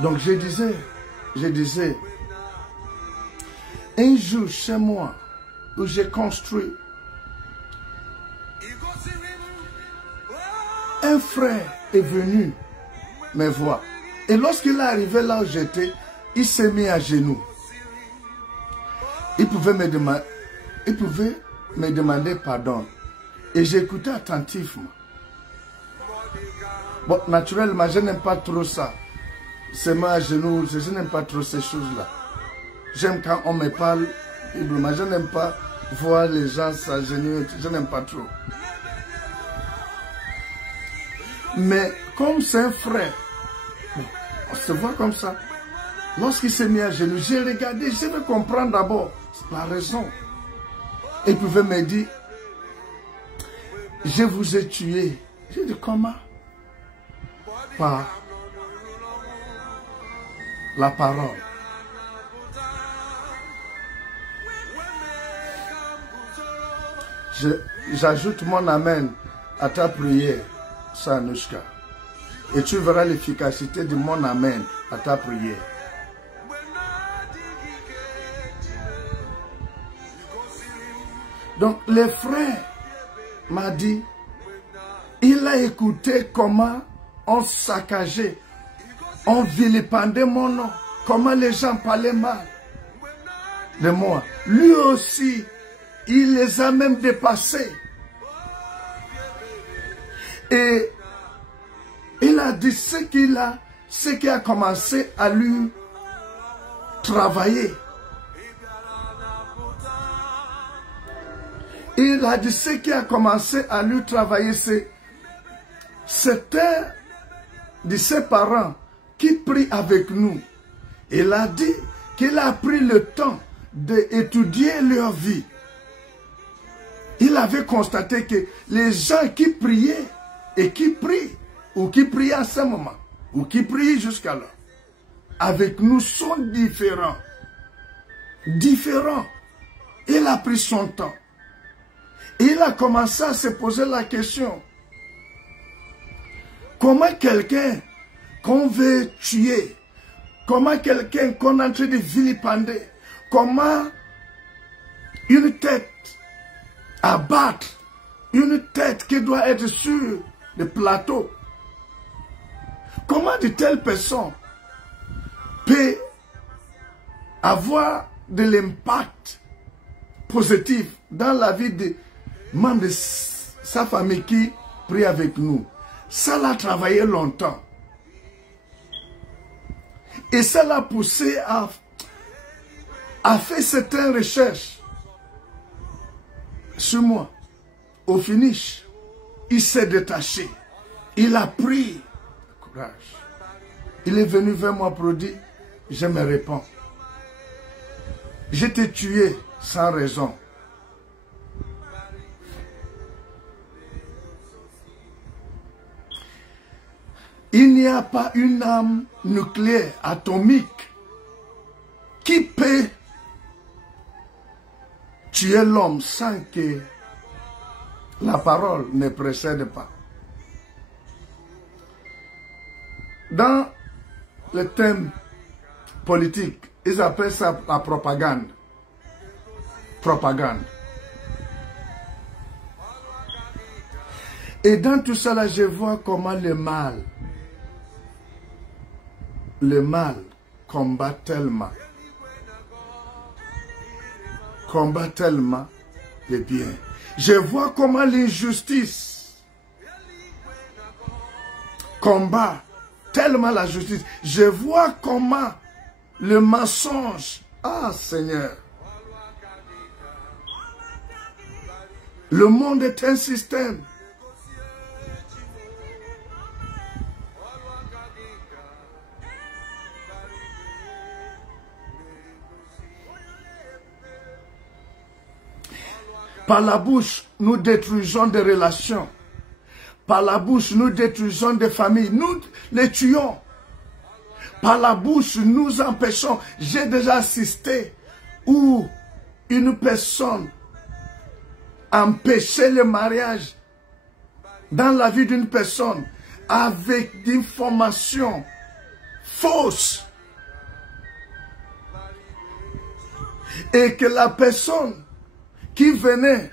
Donc je disais, un jour chez moi, où j'ai construit, un frère est venu me voir. Et lorsqu'il est arrivé là où j'étais, il s'est mis à genoux. Il pouvait me demander pardon. Et j'écoutais attentivement. Bon, naturellement, je n'aime pas trop ça. C'est moi à genoux, je n'aime pas trop ces choses-là. J'aime quand on me parle librement. Je n'aime pas voir les gens s'agenouiller. Je n'aime pas trop. Mais comme c'est un frère, bon, on se voit comme ça. Lorsqu'il s'est mis à genoux, j'ai regardé, je veux comprendre d'abord la raison. Et il pouvait me dire, je vous ai tué. J'ai dit, comment? Par la parole. J'ajoute mon amen à ta prière, Sanushka. Et tu verras l'efficacité de mon amen à ta prière. Donc, les frères m'ont dit, il a écouté comment on saccageait, on vilipendait mon nom, comment les gens parlaient mal de moi. Lui aussi, il les a même dépassés. Et il a dit ce qui a commencé à lui travailler. Il a dit ce qui a commencé à lui travailler, c'était de ses parents qui prient avec nous. Il a dit qu'il a pris le temps d'étudier leur vie. Il avait constaté que les gens qui priaient et qui prient, ou qui prient à ce moment, ou qui prient jusqu'alors, avec nous sont différents. Différents. Il a pris son temps. Il a commencé à se poser la question. Comment quelqu'un qu'on veut tuer, comment quelqu'un qu'on est en train de vilipender, comment une tête à battre, une tête qui doit être sur le plateau, comment de telles personnes peuvent avoir de l'impact positif dans la vie des membres de sa famille qui prie avec nous. Ça l'a travaillé longtemps. Et ça l'a poussé à faire certaines recherches sur moi. Au finish, il s'est détaché. Il a pris courage. Il est venu vers moi pour dire, je me réponds. Je t'ai tué sans raison. Il n'y a pas une arme nucléaire, atomique, qui peut tuer l'homme sans que la parole ne précède pas. Dans le thème politique, ils appellent ça la propagande. Propagande. Et dans tout cela, je vois comment le mal combat tellement le bien. Je vois comment l'injustice combat tellement la justice. Je vois comment le mensonge, ah Seigneur, le monde est un système. Par la bouche, nous détruisons des relations. Par la bouche, nous détruisons des familles. Nous les tuons. Par la bouche, nous empêchons. J'ai déjà assisté où une personne empêchait le mariage dans la vie d'une personne avec des informations fausses. Et que la personne qui venait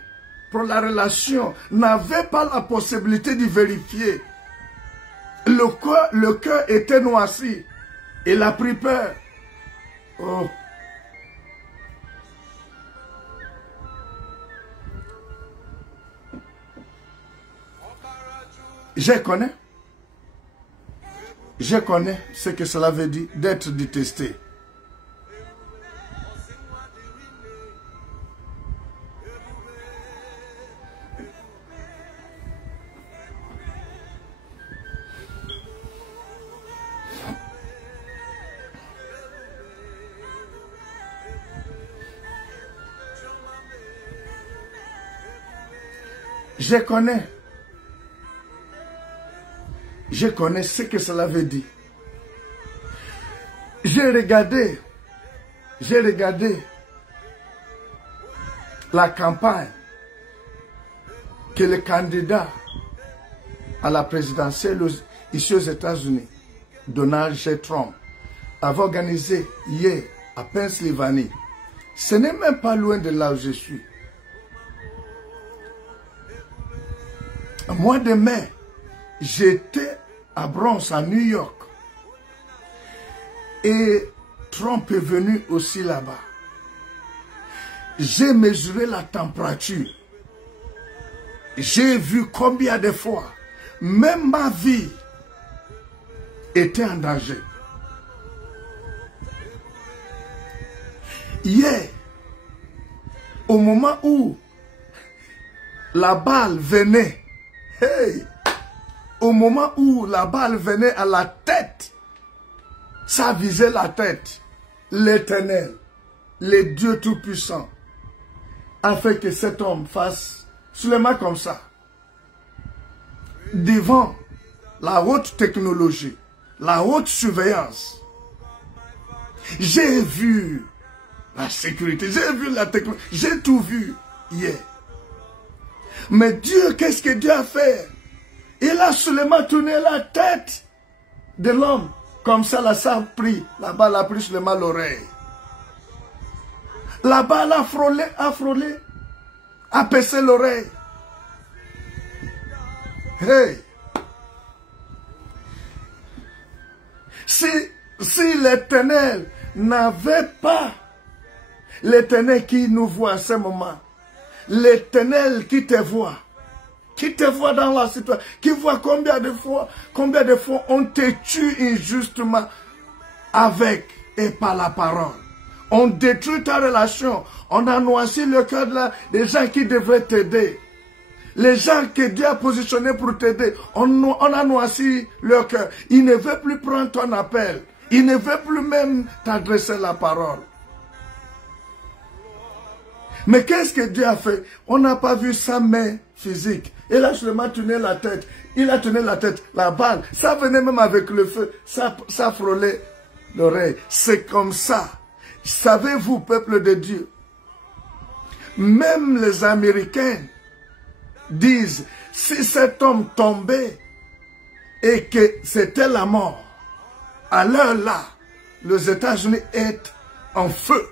pour la relation n'avait pas la possibilité de vérifier. Le cœur était noirci. Il a pris peur. Oh. Je connais. Je connais ce que cela veut dire d'être détesté. Je connais ce que cela veut dire. J'ai regardé la campagne que le candidat à la présidentielle ici aux États-Unis, Donald J. Trump, avait organisé hier à Pennsylvanie. Ce n'est même pas loin de là où je suis. Au mois de mai, j'étais à Bronx, à New York. Et Trump est venu aussi là-bas. J'ai mesuré la température. J'ai vu combien de fois, même ma vie était en danger. Hier, au moment où la balle venait, au moment où la balle venait à la tête, ça visait la tête. L'Éternel, le Dieu Tout-Puissant, a fait que cet homme fasse seulement comme ça. Devant la haute technologie, la haute surveillance, j'ai vu la sécurité, j'ai vu la technologie, j'ai tout vu hier. Mais Dieu, qu'est-ce que Dieu a fait? Il a seulement tourné la tête de l'homme. Comme ça, la balle a pris, la balle a pris seulement l'oreille. La balle a frôlé, a percé l'oreille. Hey! Si l'Éternel n'avait pas, l'Éternel qui nous voit à ce moment, l'Éternel qui te voit dans la situation, qui voit combien de fois on te tue injustement avec et par la parole. On détruit ta relation, on a noirci le cœur des gens qui devraient t'aider. Les gens que Dieu a positionnés pour t'aider, on a noirci leur cœur. Il ne veut plus prendre ton appel, il ne veut plus même t'adresser la parole. Mais qu'est-ce que Dieu a fait? On n'a pas vu sa main physique. Il a seulement tourné la tête. Il a tourné la tête, la balle. Ça venait même avec le feu. Ça frôlait l'oreille. C'est comme ça. Savez-vous, peuple de Dieu, même les Américains disent, si cet homme tombait et que c'était la mort, alors là, les États-Unis est en feu.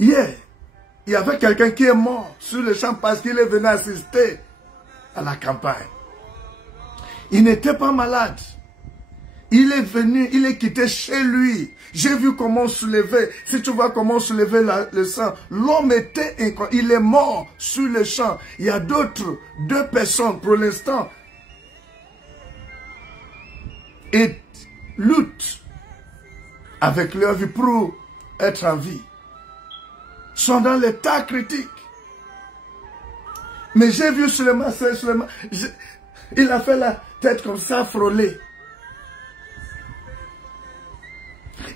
Hier, il y avait quelqu'un qui est mort sur le champ parce qu'il est venu assister à la campagne. Il n'était pas malade. Il est venu, il est quitté chez lui. J'ai vu comment on soulevait. Si tu vois comment on soulevait le sang, l'homme était incroyable. Il est mort sur le champ. Il y a deux personnes pour l'instant et luttent avec leur vie pour être en vie. Sont dans l'état critique. Mais j'ai vu seulement, il a fait la tête comme ça, frôler.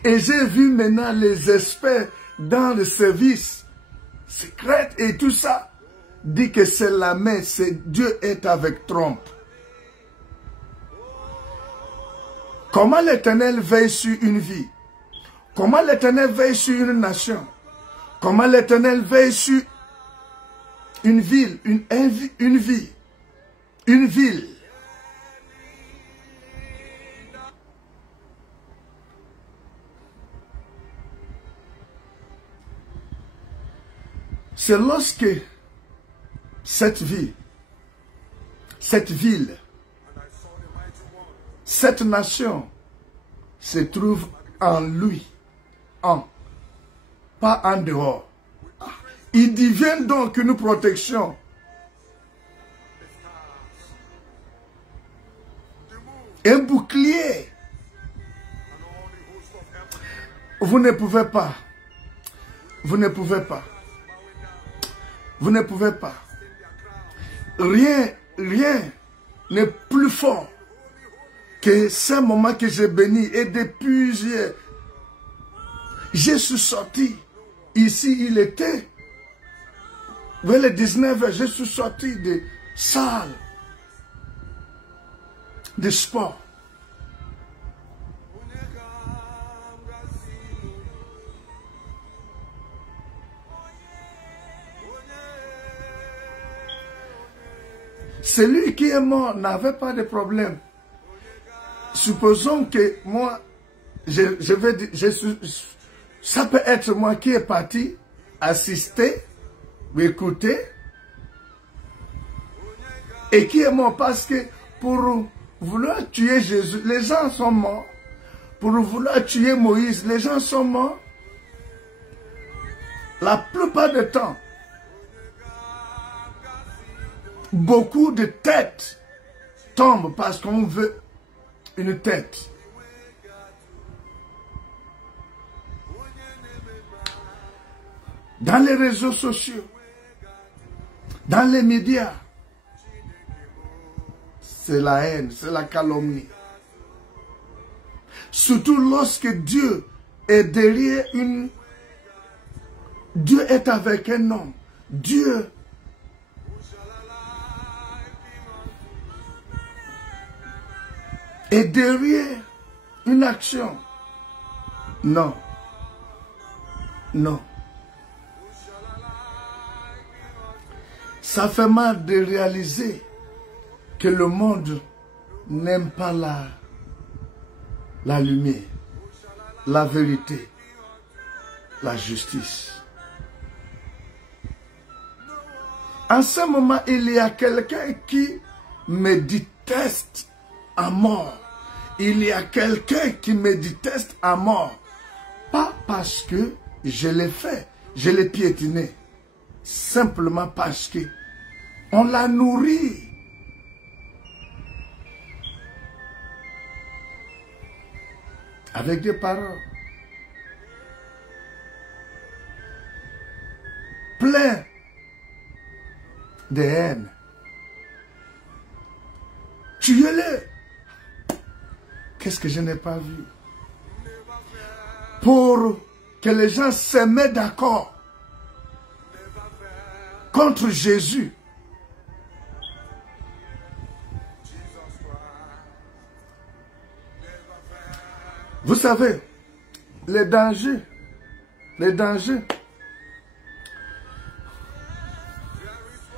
Et j'ai vu maintenant les experts dans le service secret et tout ça, dit que c'est la main, c'est Dieu est avec Trump. Comment l'Éternel veille sur une vie? Comment l'Éternel veille sur une nation? Comment l'Éternel veille sur une ville, une ville. C'est lorsque cette ville, cette nation se trouve en lui, pas en dehors. Il devient donc une protection. Un bouclier. Vous ne pouvez pas. Vous ne pouvez pas. Vous ne pouvez pas. Rien n'est plus fort que ce moment que j'ai béni. Et depuis, je suis sorti. Ici, il était. Vers les 19h, je suis sorti de salle de sport. Celui qui est mort n'avait pas de problème. Supposons que moi, ça peut être moi qui est parti assister, écouter, et qui est mort parce que pour vouloir tuer Jésus, les gens sont morts. Pour vouloir tuer Moïse, les gens sont morts. La plupart du temps, beaucoup de têtes tombent parce qu'on veut une tête. Dans les réseaux sociaux, dans les médias, c'est la haine, c'est la calomnie. Surtout lorsque Dieu est derrière une... Dieu est avec un homme. Dieu est derrière une action. Non. Non. Ça fait mal de réaliser que le monde n'aime pas la lumière, la vérité, la justice. En ce moment, il y a quelqu'un qui me déteste à mort. Il y a quelqu'un qui me déteste à mort. Pas parce que je l'ai fait, je l'ai piétiné. Simplement parce que on l'a nourri. Avec des paroles. Plein de haine. Tuez-le. Qu'est-ce que je n'ai pas vu? Pour que les gens se mettent d'accord contre Jésus. Vous savez, les dangers,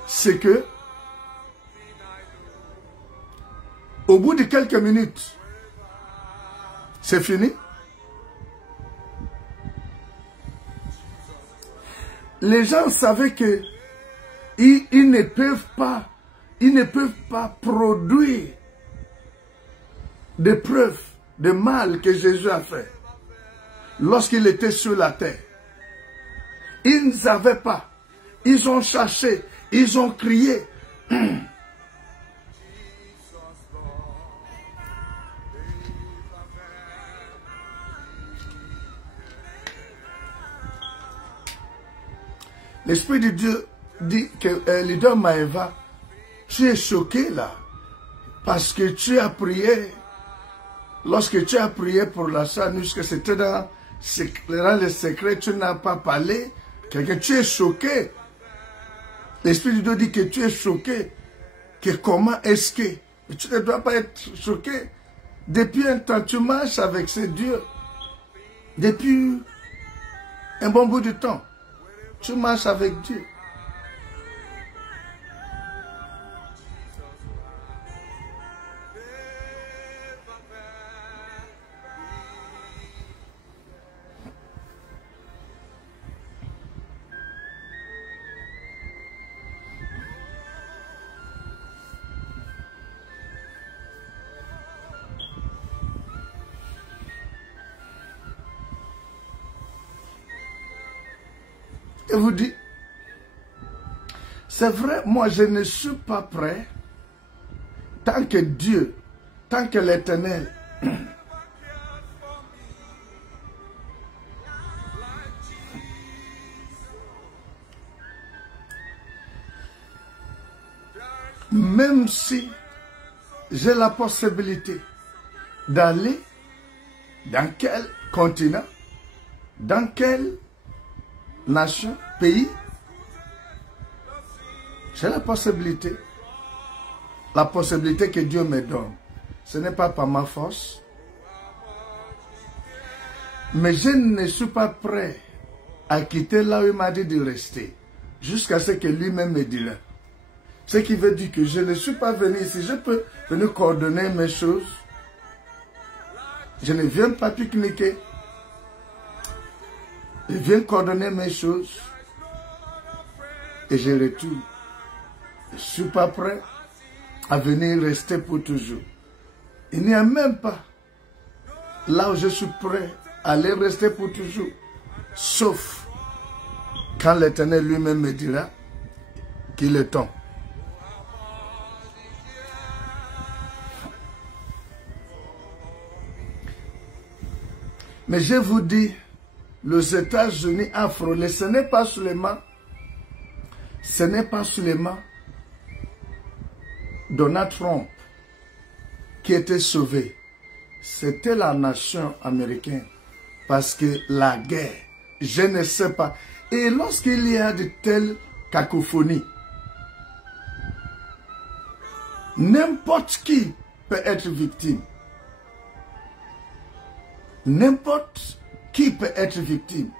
c'est que au bout de quelques minutes, c'est fini. Les gens savaient que ils ne peuvent pas produire des preuves de mal que Jésus a fait lorsqu'il était sur la terre. Ils ne savaient pas. Ils ont cherché, ils ont crié. L'Esprit de Dieu dit que leader Maëva, tu es choqué là, parce que tu as prié. Lorsque tu as prié pour la Sanus, que c'était dans les secrets, tu n'as pas parlé, que tu es choqué. L'Esprit de Dieu dit que tu es choqué. Que comment est-ce que... Mais tu ne dois pas être choqué. Depuis un temps, tu marches avec ces dieux. Depuis un bon bout de temps, tu marches avec Dieu. Et vous dites, c'est vrai, moi je ne suis pas prêt tant que Dieu tant que l'Éternel même si j'ai la possibilité d'aller dans quel continent, dans quelle nation, pays, j'ai la possibilité que Dieu me donne. Ce n'est pas par ma force, mais je ne suis pas prêt à quitter là où il m'a dit de rester, jusqu'à ce que lui-même me dise. Ce qui veut dire que je ne suis pas venu ici. Je peux venir coordonner mes choses. Je ne viens pas pique-niquer. Je viens coordonner mes choses. Et je retourne. Je ne suis pas prêt à venir rester pour toujours. Il n'y a même pas là où je suis prêt à aller rester pour toujours. Sauf quand l'Éternel lui-même me dira qu'il est temps. Mais je vous dis, les États-Unis a frôlé, ce n'est pas seulement Donald Trump qui était sauvé. C'était la nation américaine. Parce que la guerre, je ne sais pas. Et lorsqu'il y a de telles cacophonies, n'importe qui peut être victime. N'importe qui peut être victime.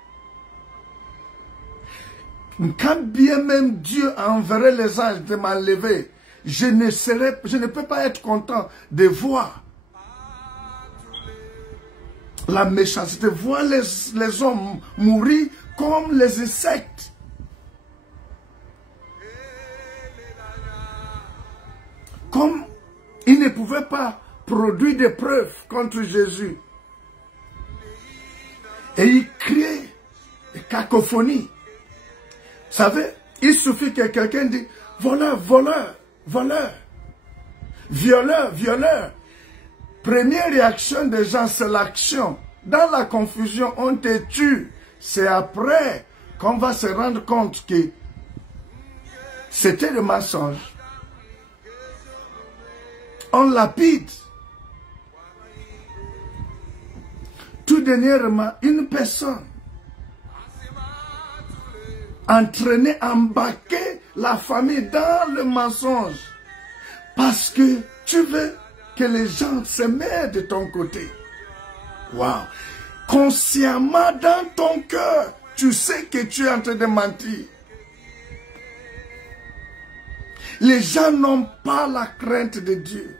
Quand bien même Dieu enverrait les anges de m'enlever, je ne peux pas être content de voir la méchanceté, voir les hommes mourir comme les insectes. Comme ils ne pouvaient pas produire des preuves contre Jésus. Et il criait cacophonie. Vous savez, il suffit que quelqu'un dise voleur, voleur, voleur, violeur, violeur. Première réaction des gens, c'est l'action. Dans la confusion, on te tue. C'est après qu'on va se rendre compte que c'était le mensonge. On lapide. Tout dernièrement, une personne entraînée, embarquer la famille dans le mensonge. Parce que tu veux que les gens se mettent de ton côté. Waouh! Consciemment dans ton cœur, tu sais que tu es en train de mentir. Les gens n'ont pas la crainte de Dieu.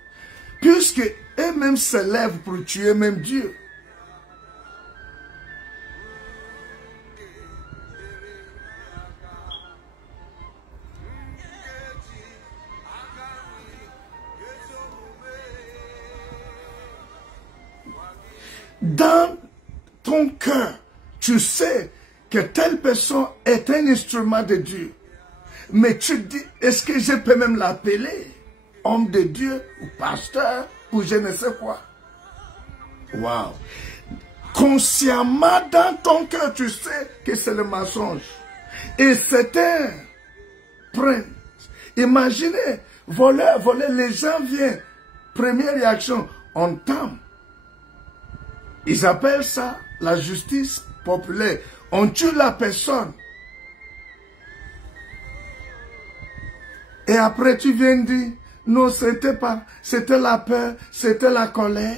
Puisque eux-mêmes se lèvent pour tuer même Dieu. Dans ton cœur, tu sais que telle personne est un instrument de Dieu. Mais tu te dis, est-ce que je peux même l'appeler homme de Dieu ou pasteur ou je ne sais quoi? Waouh! Consciemment dans ton cœur, tu sais que c'est le mensonge. Et c'est un prince. Imaginez, voleur, les gens viennent. Première réaction, on tente. Ils appellent ça la justice populaire. On tue la personne. Et après tu viens dire, non, c'était pas, c'était la peur, c'était la colère.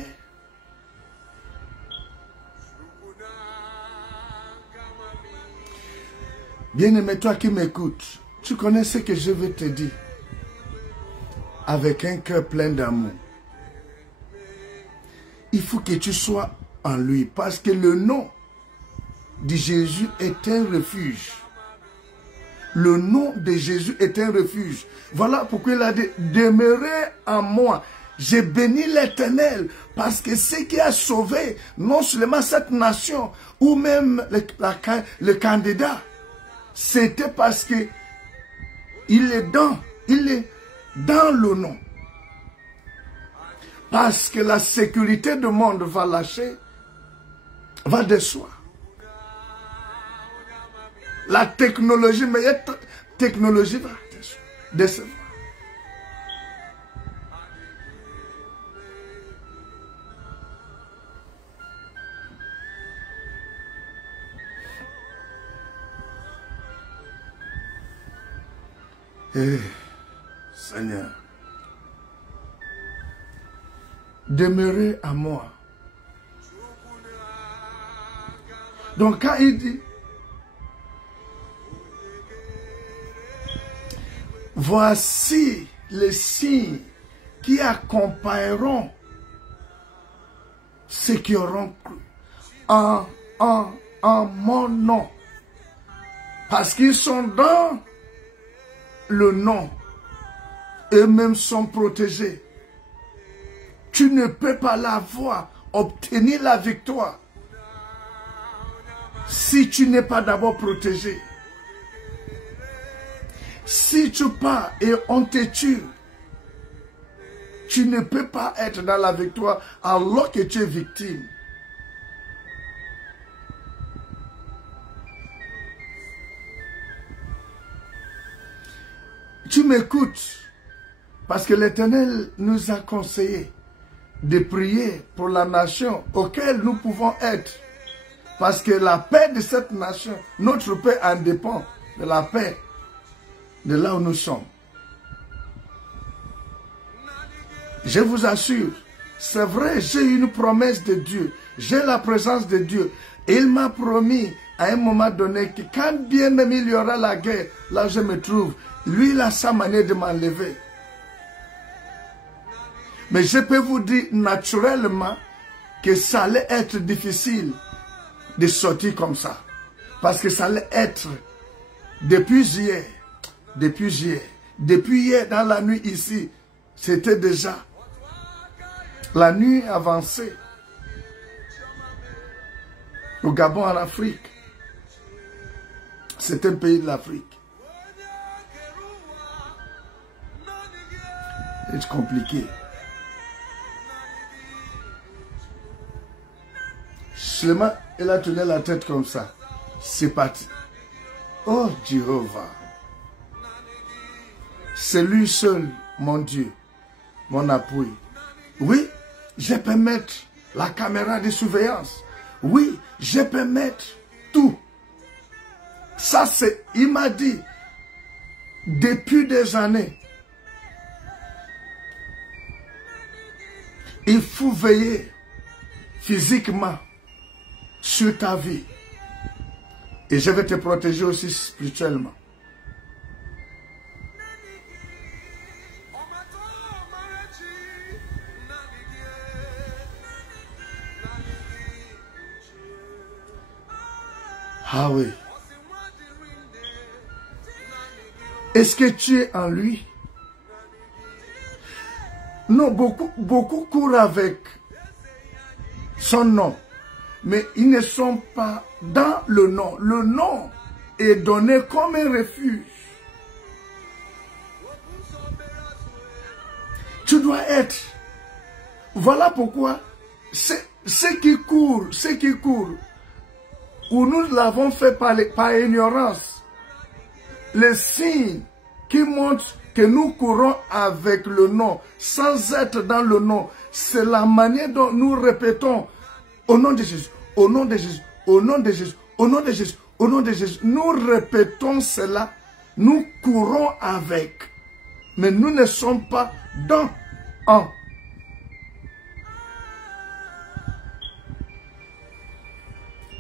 Bien-aimé, toi qui m'écoutes, tu connais ce que je veux te dire. Avec un cœur plein d'amour. Il faut que tu sois en lui, parce que le nom de Jésus est un refuge. Le nom de Jésus est un refuge. Voilà pourquoi il a dit, demeurez en moi. J'ai béni l'Éternel, parce que ce qui a sauvé non seulement cette nation, ou même le candidat, c'était parce que il est dans le nom. Parce que la sécurité du monde va lâcher, va décevoir. La technologie, meilleure technologie va décevoir. Eh, Seigneur, demeurez à moi. Donc quand il dit, voici les signes qui accompagneront ceux qui auront cru en mon nom. Parce qu'ils sont dans le nom. Eux-mêmes sont protégés. Tu ne peux pas l'avoir, obtenir la victoire, si tu n'es pas d'abord protégé. Si tu pars et on te tue, tu ne peux pas être dans la victoire alors que tu es victime. Tu m'écoutes parce que l'Éternel nous a conseillé de prier pour la nation auquel nous pouvons être. Parce que la paix de cette nation, notre paix en dépend de la paix de là où nous sommes. Je vous assure, c'est vrai, j'ai une promesse de Dieu, j'ai la présence de Dieu. Il m'a promis à un moment donné que quand bien même il y aura la guerre, là où je me trouve, lui il a sa manière de m'enlever. Mais je peux vous dire naturellement que ça allait être difficile de sortir comme ça. Parce que ça allait être depuis hier, depuis hier dans la nuit ici, c'était déjà la nuit avancée. Au Gabon, en Afrique, c'est un pays de l'Afrique. C'est compliqué. Seulement, elle a tenu la tête comme ça. C'est parti. Oh Jéhovah. C'est lui seul, mon Dieu, mon appui. Oui, je peux mettre la caméra de surveillance. Oui, je peux mettre tout. Ça, c'est, il m'a dit, depuis des années, il faut veiller physiquement sur ta vie. Et je vais te protéger aussi spirituellement. Ah oui. Est-ce que tu es en lui? Non, beaucoup courent avec son nom. Mais ils ne sont pas dans le nom. Le nom est donné comme un refuge. Tu dois être. Voilà pourquoi ceux qui courent, où nous l'avons fait par ignorance, les signes qui montrent que nous courons avec le nom, sans être dans le nom, c'est la manière dont nous répétons au nom de Jésus, au nom de Jésus, au nom de Jésus, au nom de Jésus, au nom de Jésus. Nous répétons cela, nous courons avec, mais nous ne sommes pas dans un.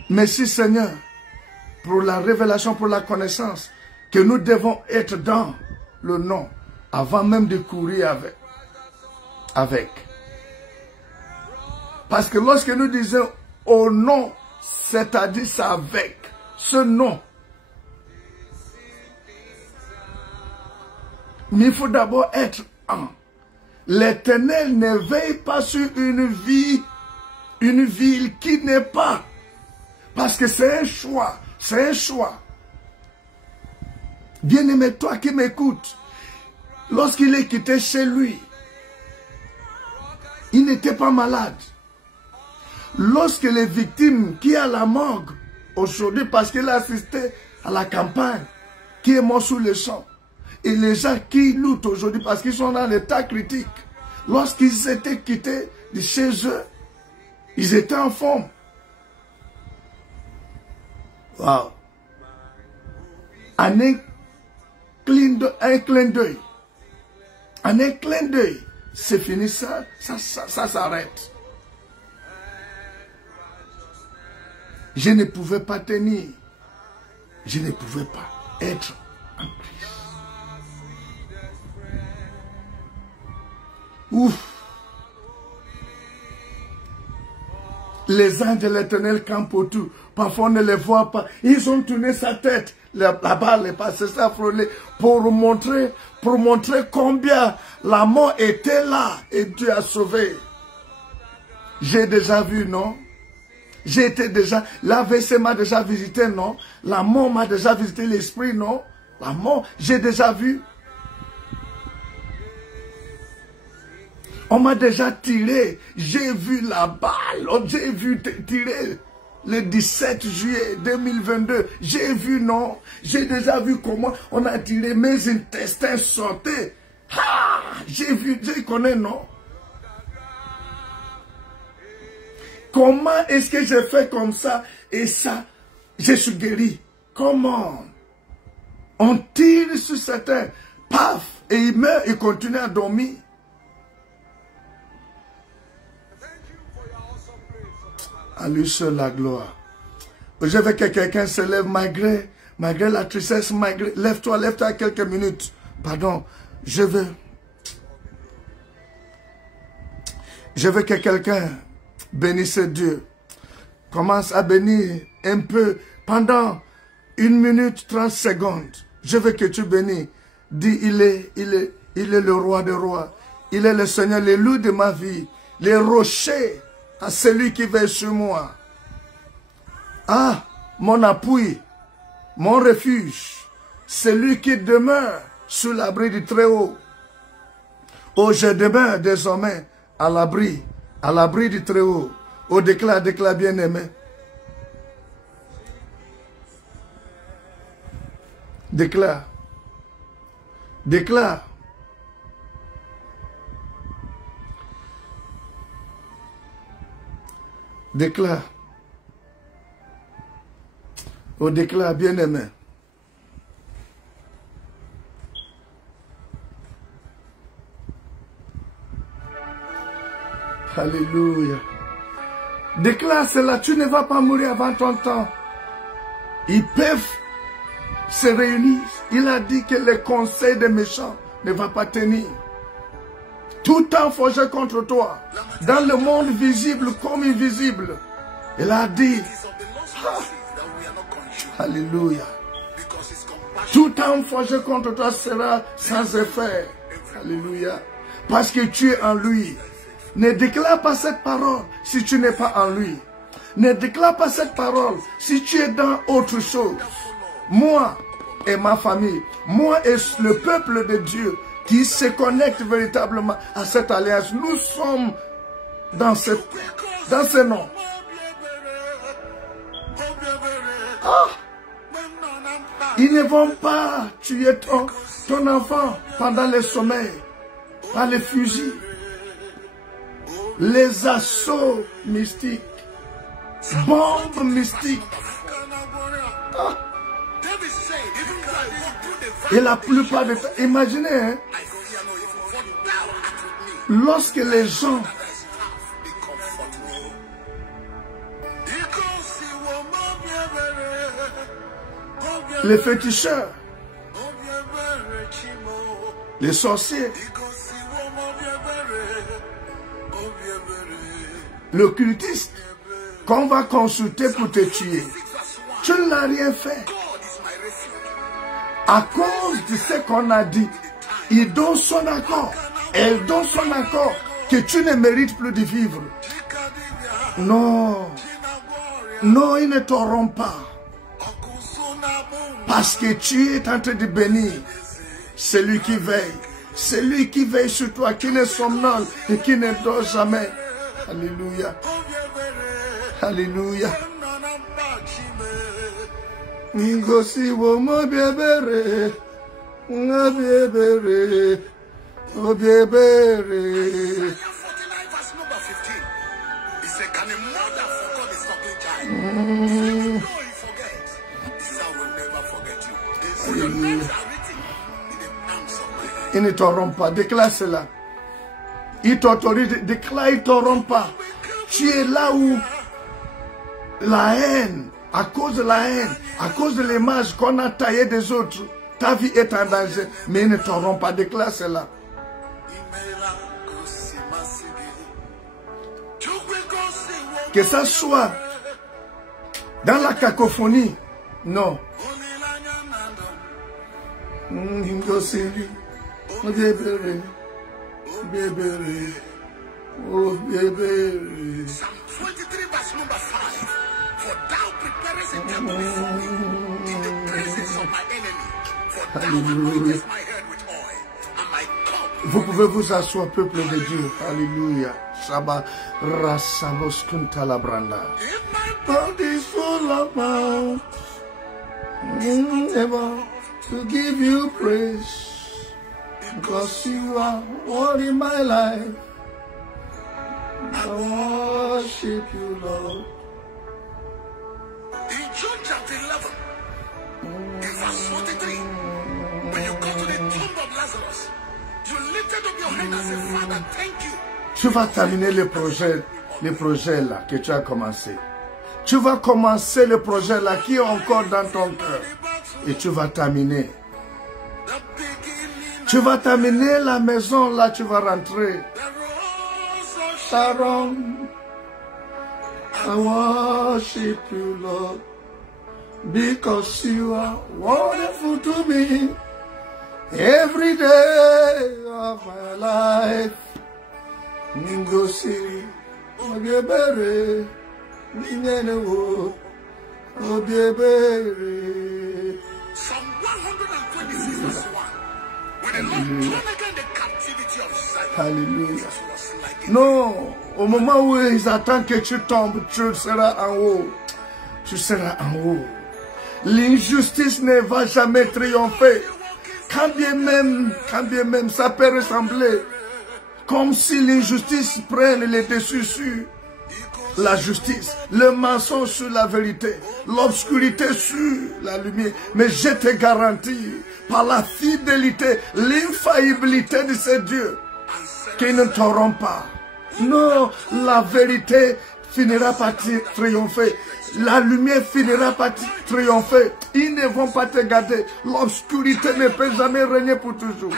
Merci Seigneur pour la révélation, pour la connaissance, que nous devons être dans le nom, avant même de courir avec. Parce que lorsque nous disons au nom, c'est-à-dire c'est avec ce nom. Mais il faut d'abord être en. L'Éternel ne veille pas sur une ville qui n'est pas. Parce que c'est un choix, c'est un choix. Bien-aimé, toi qui m'écoutes, lorsqu'il est quitté chez lui, Il n'était pas malade. Lorsque les victimes qui à la morgue aujourd'hui, parce qu'il a assisté à la campagne, qui est mort sous le champ, et les gens qui luttent aujourd'hui parce qu'ils sont dans l'état critique, lorsqu'ils étaient quittés de chez eux, ils étaient en forme. Wow. En un clin d'œil. En un clin d'œil. C'est fini, ça s'arrête. Je ne pouvais pas tenir. Je ne pouvais pas être en Christ. Ouf. Les anges de l'Éternel campent autour. Parfois on ne les voit pas. Ils ont tourné sa tête. La balle est passée, ça frôlé pour montrer combien la mort était là et Dieu a sauvé. J'ai déjà vu, non? J'ai été déjà, l'AVC m'a déjà visité, non? La mort m'a déjà visité, l'esprit, non? La mort, j'ai déjà vu. On m'a déjà tiré, j'ai vu la balle, j'ai vu tirer le 17 juillet 2022. J'ai vu, non? J'ai déjà vu comment on a tiré, mes intestins sortaient. Ah! J'ai vu, je connais, non? Comment est-ce que j'ai fait comme ça et ça, je suis guéri? Comment? On tire sur certains, paf, et il meurt, il continue à dormir. À lui seul la gloire. Je veux que quelqu'un se lève malgré la tristesse, lève-toi quelques minutes. Pardon, je veux que quelqu'un bénisse Dieu. Commence à bénir un peu pendant 1 minute 30 secondes. Je veux que tu bénis. Dis, il est le roi des rois. Il est le Seigneur, le loup de ma vie. Les rochers à celui qui veille sur moi. Ah, mon appui, mon refuge, celui qui demeure sous l'abri du Très-Haut. Oh, je demeure désormais à l'abri du Très-Haut. Oh, déclare bien-aimé. Déclare. Déclare. Déclare. Oh, déclare, bien-aimé. Alléluia. Déclare cela, tu ne vas pas mourir avant ton temps. Ils peuvent se réunir. Il a dit que le conseil des méchants ne va pas tenir. Tout temps forgé contre toi, dans le monde visible comme invisible. Il a dit, alléluia. Tout temps forgé contre toi sera sans effet. Alléluia. Parce que tu es en lui. Ne déclare pas cette parole si tu n'es pas en lui. Ne déclare pas cette parole si tu es dans autre chose. Moi et ma famille, moi et le peuple de Dieu qui se connecte véritablement à cette alliance, nous sommes dans ce nom. Ah! Ils ne vont pas tuer ton enfant pendant le sommeil, par les fusils, les assauts mystiques, bombes mystiques. Ah. Et la plupart des temps, imaginez, hein, lorsque les gens les féticheurs, les sorciers, le cultiste qu'on va consulter pour te tuer, tu ne l'as rien fait. À cause de ce qu'on a dit, il donne son accord. Elle donne son accord que tu ne mérites plus de vivre. Non. Non, ils ne t'auront pas. Parce que tu es en train de bénir celui qui veille, C'est lui qui veille sur toi, qui ne somnole et qui ne dort jamais. Alléluia. Alléluia. Ngosi wo mo biebere. Ngabiebere. Obiebere. Can a mother forget his talking child? No, he forgets. This I will never forget you. So your names are written in the palms of my hand. Ils ne t'auront pas. Déclare cela. Ils t'autorisent. Déclare, ils ne t'auront pas. Tu es là où la haine, à cause de la haine, à cause de l'image qu'on a taillée des autres, ta vie est en danger. Mais ils ne t'auront pas. Déclare cela. Que ça soit dans la cacophonie, non. Psalm 23 verse number 5. For thou preparest a table before me in the presence of my enemy. For thou anointest my head with oil, and my cup. Vous pouvez vous asseoir, peuple de Dieu. Alléluia. Shabbat Rassalos Kuntalabranda. My body is full of mouth. Ever to give you praise. Because you are all in my life. I worship you, Lord. In John chapter 11, in verse 43, when you go to the tomb of Lazarus, you lifted up your hand and said, Father, thank you. Tu vas terminer le projet là que tu as commencé. Tu vas commencer le projet là qui est encore dans ton cœur. Et tu vas terminer. Tu vas terminer la maison là, tu vas rentrer. Sharon, I worship you, Lord, because you are wonderful to me every day of my life. Ngosi, obiebere, ninyenewo, obiebere. Psalm 126 verse 1. When the Lord turned again the captivity of Zion, Hallelujah. it was like a Non, au moment où ils attendent que tu tombes, tu seras en haut. Tu seras en haut. L'injustice ne va jamais triompher. Quand bien même, ça peut ressembler comme si l'injustice prenne le dessus sur la justice, le mensonge sur la vérité, l'obscurité sur la lumière. Mais je te garantis, par la fidélité, l'infaillibilité de ce Dieu, qu'ils ne t'auront pas. Non, la vérité finira par triompher. La lumière finira par triompher. Ils ne vont pas te garder. L'obscurité ne peut jamais régner pour toujours.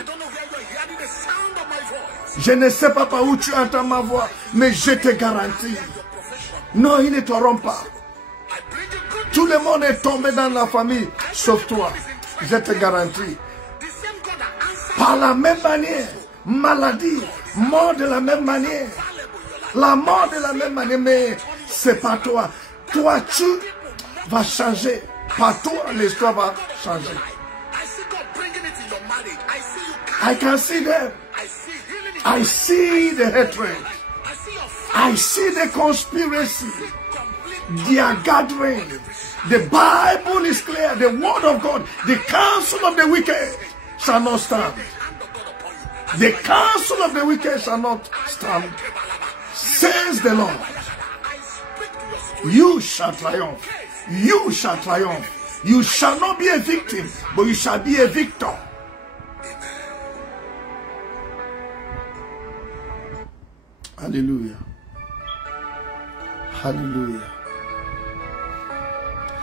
Je ne sais pas par où tu entends ma voix, mais je te garantis. Non, ils ne t'auront pas. Tout le monde est tombé dans la famille, sauf toi. Je te garantis. Par la même manière, maladie, mort de la même manière. La mort de la même manière, mais c'est pas toi. Toi, tu vas changer. Par toi, l'histoire va changer. I can see them. I see the hatred. I see the conspiracy. They are gathering. The Bible is clear. The word of God. The counsel of the wicked shall not stand. The counsel of the wicked shall not stand. Says the Lord. You shall triumph. You shall triumph. You shall not be a victim, but you shall be a victor. Hallelujah. Hallelujah.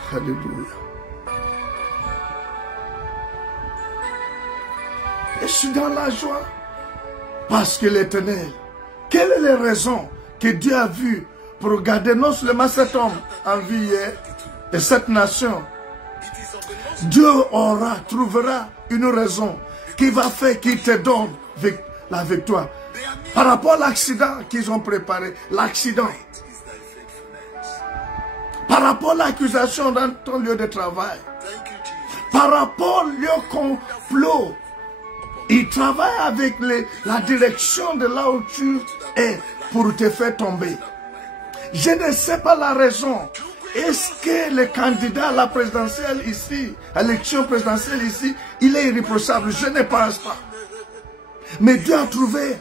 Hallelujah. Et je suis dans la joie parce que l'Éternel, quelle est la raison que Dieu a vue pour garder non seulement cet homme en vie hier et cette nation? Dieu trouvera une raison qui va faire qu'il te donne la victoire. Par rapport à l'accident qu'ils ont préparé, l'accident. Par rapport à l'accusation dans ton lieu de travail. Par rapport au complot Il travaille avec la direction de là où tu es pour te faire tomber. Je ne sais pas la raison. Est-ce que le candidat à la présidentielle ici, à l'élection présidentielle ici, il est irréprochable? Je ne pense pas. Mais Dieu a trouvé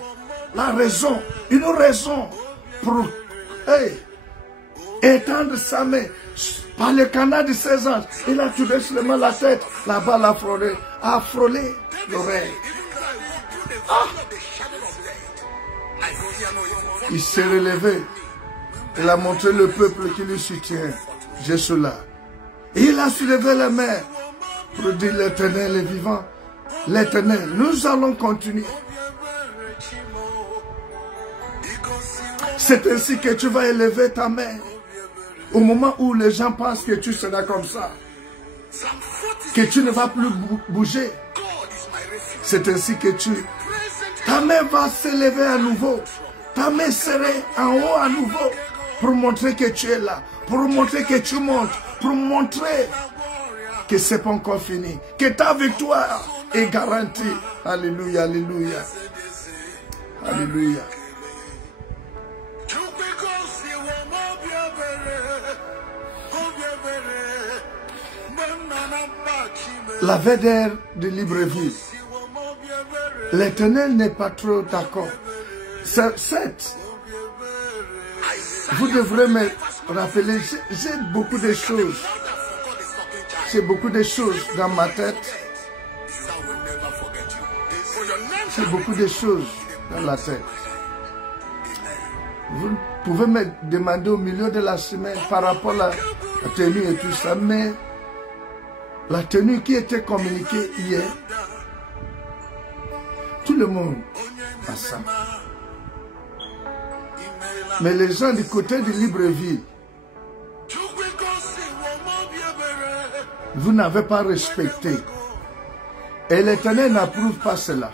la raison, une raison pour étendre sa main par le canal de 16 ans. Il a tourné seulement la tête, la balle a frôlé l'oreille. Ah! Il s'est relevé. Il a montré le peuple qui lui soutient. Je suis là. Et il a soulevé les mains pour dire l'Éternel est vivant. L'Éternel, nous allons continuer. C'est ainsi que tu vas élever ta main. Au moment où les gens pensent que tu seras comme ça, que tu ne vas plus bouger, c'est ainsi que ta main va s'élever à nouveau. Ta main serait en haut à nouveau pour montrer que tu es là, pour montrer que tu montes, pour montrer que ce n'est pas encore fini, que ta victoire est garantie. Alléluia, alléluia. Alléluia. La VDR de Libreville, l'Éternel n'est pas trop d'accord. Certes, vous devrez me rappeler, j'ai beaucoup de choses. J'ai beaucoup de choses dans ma tête. J'ai beaucoup de choses dans la tête. Vous pouvez me demander au milieu de la semaine par rapport à la tenue et tout ça, mais la tenue qui était communiquée hier, tout le monde a ça. Mais les gens du côté de Libreville, vous n'avez pas respecté. Et l'Éternel n'approuve pas cela.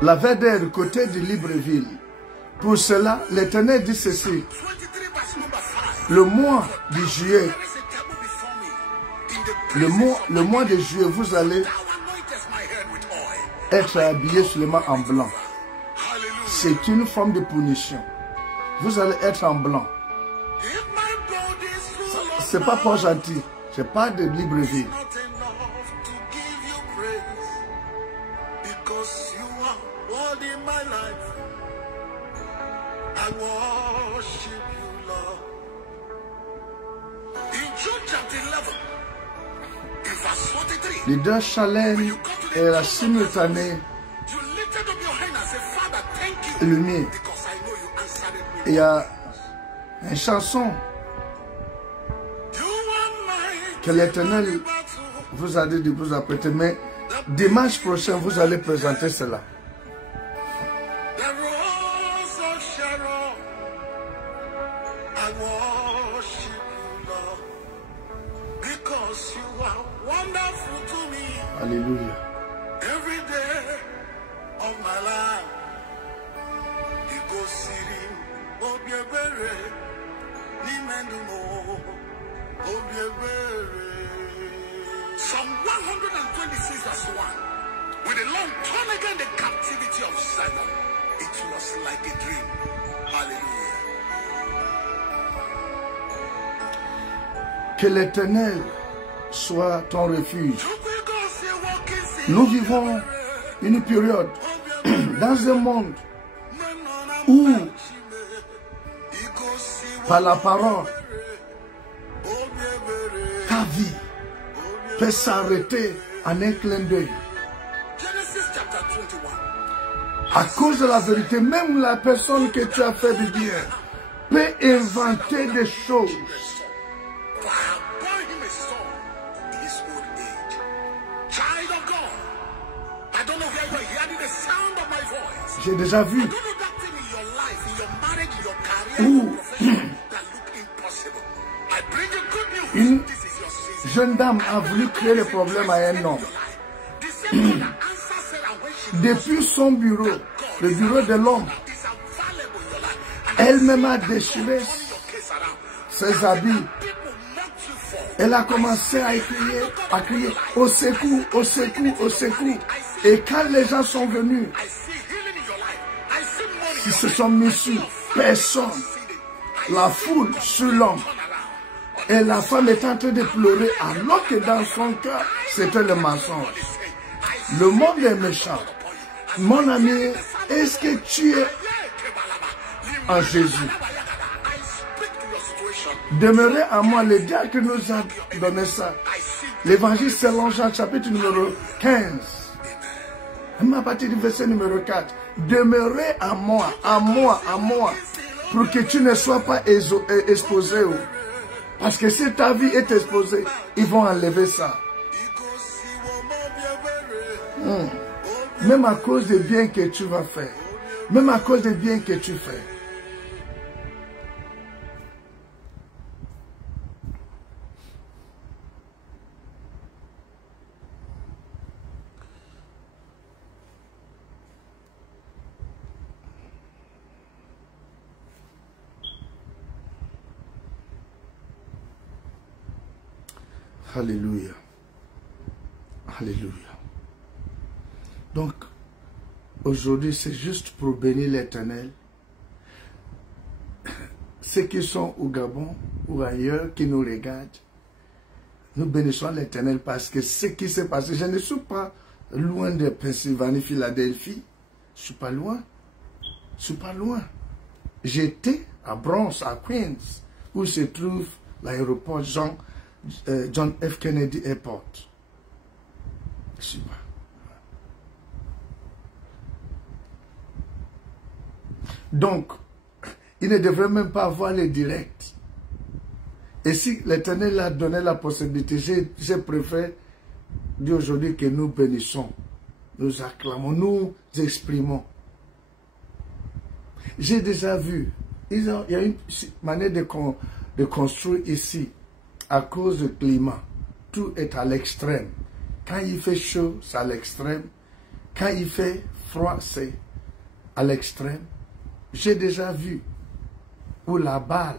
La VDR du côté de Libreville, pour cela, l'Éternel dit ceci. Le mois de juillet, le mois de juillet, vous allez être habillé seulement en blanc. C'est une forme de punition. Vous allez être en blanc. C'est pas pour gentil. Je parle de Libreville. Les deux challenges et la simultanée lumière. Il y a une chanson que l'Éternel vous a dit de vous apprêter, mais dimanche prochain vous allez présenter cela. Alléluia. Psalm 126 verse 1. With the long turn again the captivity of Zion, it was like a dream. Hallelujah. Que l'Éternel soit ton refuge. Nous vivons une période dans un monde où, par la parole, ta vie peut s'arrêter en un clin d'œil. À cause de la vérité, même la personne que tu as fait du bien peut inventer des choses. J'ai déjà vu où une jeune dame a voulu créer le problème à un homme. Depuis son bureau, le bureau de l'homme, elle-même a déchiré ses habits Elle a commencé à crier au secours, au secours, au secours. Et quand les gens sont venus, ils se sont mis sur personne, la foule sur l'homme. Et la femme est en train de pleurer alors que dans son cœur, c'était le mensonge. Le monde est méchant. Mon ami, est-ce que tu es en Jésus? Demeurez en moi, le diacre nous a donné ça. L'évangile selon Jean, chapitre numéro 15. Même à partir du verset numéro 4. Demeurez en moi, en moi, en moi, pour que tu ne sois pas exposé. Parce que si ta vie est exposée, ils vont enlever ça. Même à cause des biens que tu vas faire. Même à cause des biens que tu fais. Alléluia. Alléluia. Donc, aujourd'hui, c'est juste pour bénir l'Éternel. Ceux qui sont au Gabon ou ailleurs, qui nous regardent, nous bénissons l'Éternel parce que ce qui s'est passé, je ne suis pas loin de Pennsylvanie, Philadelphie. Je ne suis pas loin. Je ne suis pas loin. J'étais à Bronx, à Queens, où se trouve l'aéroport John F. Kennedy Airport. Je sais pas. Donc, il ne devrait même pas avoir les directs. Et si l'Éternel a donné la possibilité, je préfère dire aujourd'hui que nous bénissons, nous acclamons, nous exprimons. J'ai déjà vu, il y a une manière de construire ici, à cause du climat. Tout est à l'extrême. Quand il fait chaud, c'est à l'extrême. Quand il fait froid, c'est à l'extrême. J'ai déjà vu où la balle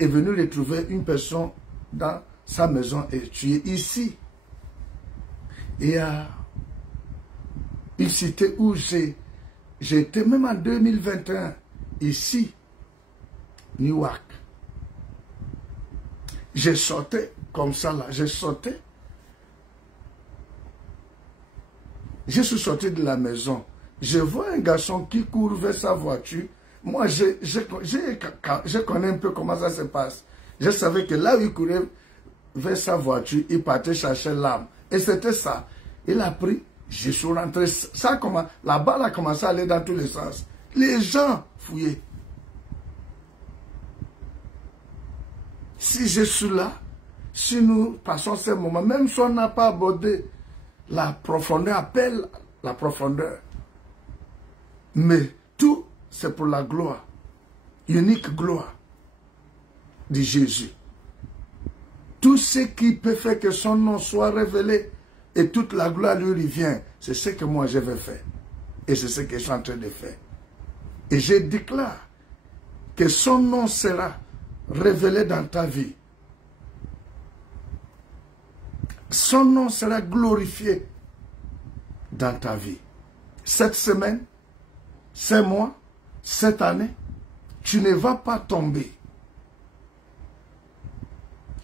est venue retrouver une personne dans sa maison et tuée ici. Il y a une cité où j'étais même en 2021, ici, Newark. J'ai sauté comme ça là, j'ai sauté. Je suis sorti de la maison. Je vois un garçon qui court vers sa voiture. Moi, je connais un peu comment ça se passe. Je savais que là où il courait vers sa voiture, il partait chercher l'arme. Et c'était ça. Il a pris, je suis rentré. La balle a commencé à aller dans tous les sens. Les gens fouillaient. Si je suis là, si nous passons ce moment, même si on n'a pas abordé la profondeur, appelle la profondeur. Mais tout, c'est pour la gloire, unique gloire de Jésus. Tout ce qui peut faire que son nom soit révélé et toute la gloire lui revient, c'est ce que moi je vais faire. Et c'est ce que je suis en train de faire. Et je déclare que son nom sera révélé dans ta vie. Son nom sera glorifié dans ta vie. Cette semaine, ce mois, cette année, tu ne vas pas tomber.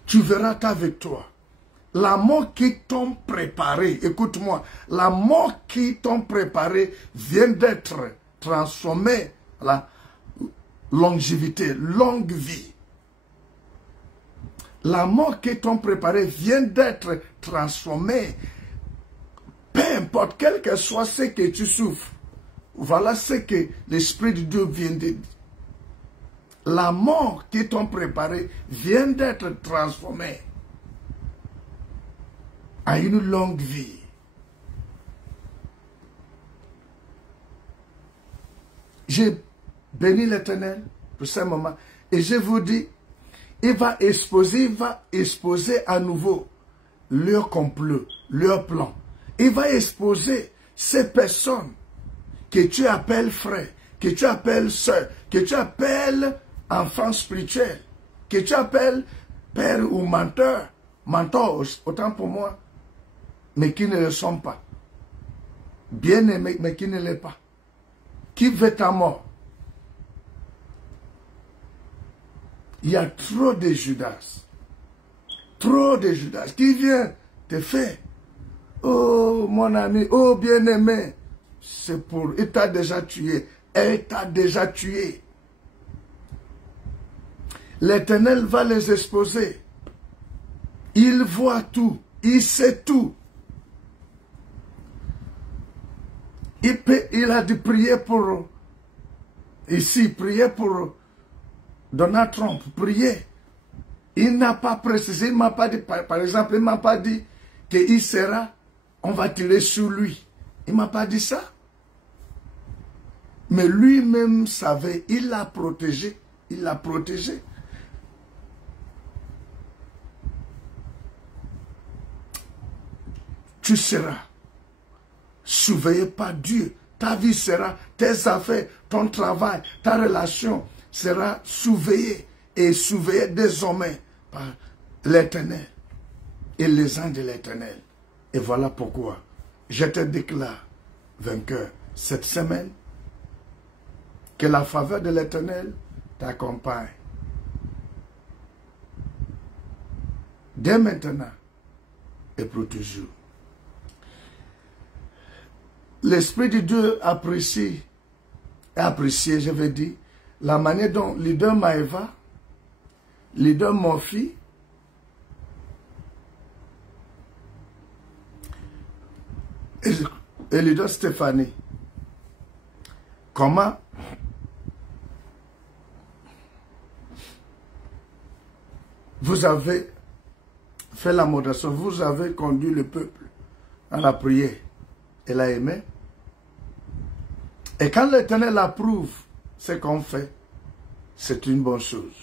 Tu verras ta victoire. La mort qui t'ont préparé, écoute-moi, la mort qui t'ont préparé vient d'être transformée à la longévité, longue vie. La mort qui t'ont préparé vient d'être transformée. Peu importe, quel que soit ce que tu souffres, voilà ce que l'Esprit de Dieu vient de dire. La mort qui t'ont préparé vient d'être transformée à une longue vie. J'ai béni l'Éternel pour ce moment et je vous dis, il va exposer à nouveau leur complot, leur plan. Il va exposer ces personnes que tu appelles frères, que tu appelles sœurs, que tu appelles enfants spirituels, que tu appelles pères ou menteurs, autant pour moi, mais qui ne le sont pas. Bien-aimés, mais qui ne l'est pas. Qui veut ta mort? Il y a trop de Judas. Trop de Judas. Qui vient te faire? Oh, mon ami, oh, bien-aimé. C'est pour... Il t'a déjà tué. Elle t'a déjà tué. L'Éternel va les exposer. Il voit tout. Il sait tout. Il a dû prier pour... Ici, prier pour Donald Trump. Prier. Il n'a pas précisé. Il m'a pas dit, par exemple, il ne m'a pas dit qu'il sera... On va tirer sur lui. Il ne m'a pas dit ça. Mais lui-même savait. Il l'a protégé. Il l'a protégé. Tu seras surveillé par Dieu. Ta vie sera, tes affaires, ton travail, ta relation sera surveillée et surveillée désormais par l'Éternel et les anges de l'Éternel. Et voilà pourquoi je te déclare vainqueur cette semaine. Que la faveur de l'Éternel t'accompagne. Dès maintenant et pour toujours. L'Esprit de Dieu apprécie, je veux dire, la manière dont leader Maëva, leader Murphy, et leader Stéphanie, comment vous avez fait la modération, vous avez conduit le peuple à la prière. Elle a aimé. Et quand l'Éternel approuve ce qu'on fait, c'est une bonne chose.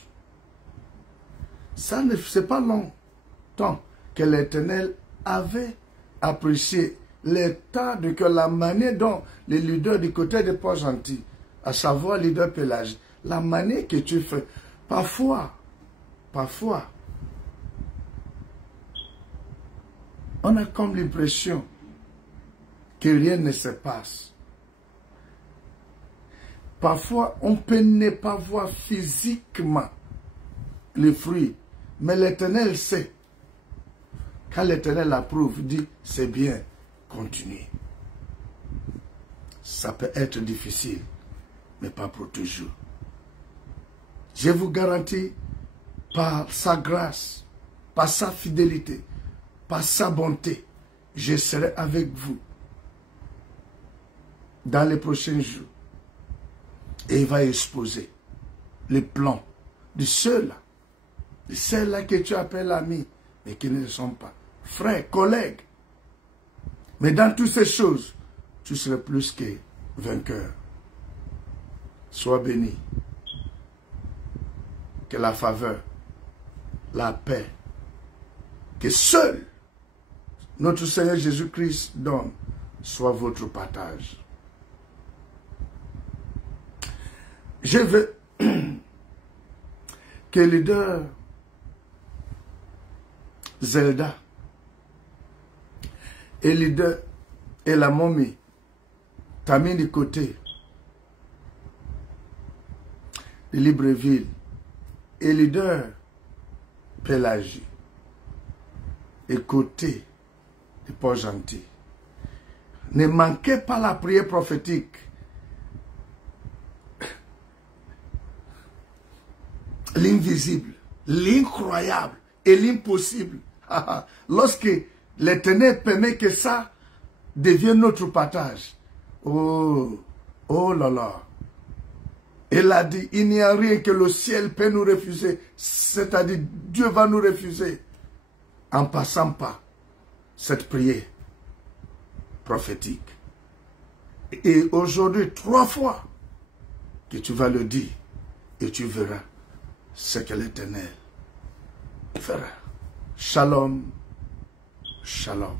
Ça ne c'est pas longtemps que l'Éternel avait apprécié l'état de que la manière dont les leaders du côté de Port-Gentil, à savoir leader Pélage, la manière que tu fais, parfois, on a comme l'impression que rien ne se passe. Parfois, on peut ne pas voir physiquement les fruits, mais l'Éternel sait. Quand l'Éternel approuve, dit, c'est bien, continuez. Ça peut être difficile, mais pas pour toujours. Je vous garantis, par sa grâce, par sa fidélité, par sa bonté, je serai avec vous dans les prochains jours. Et il va exposer les plans de ceux-là que tu appelles amis, mais qui ne le sont pas. Frères, collègues. Mais dans toutes ces choses, tu seras plus que vainqueur. Sois béni. Que la faveur, la paix, que seul notre Seigneur Jésus-Christ donne, soit votre partage. Je veux que le leader Zelda et le leader et la momie t'as mis de côté de Libreville et le leader Pélagie et côté de Port-Gentil. Ne manquez pas la prière prophétique. L'invisible, l'incroyable et l'impossible. Lorsque l'Éternel permet que ça devienne notre partage. Oh là là. Il a dit, il n'y a rien que le ciel peut nous refuser. C'est-à-dire, Dieu va nous refuser en passant par cette prière prophétique. Et aujourd'hui, 3 fois que tu vas le dire et tu verras ce que l'Éternel fera. Shalom, shalom.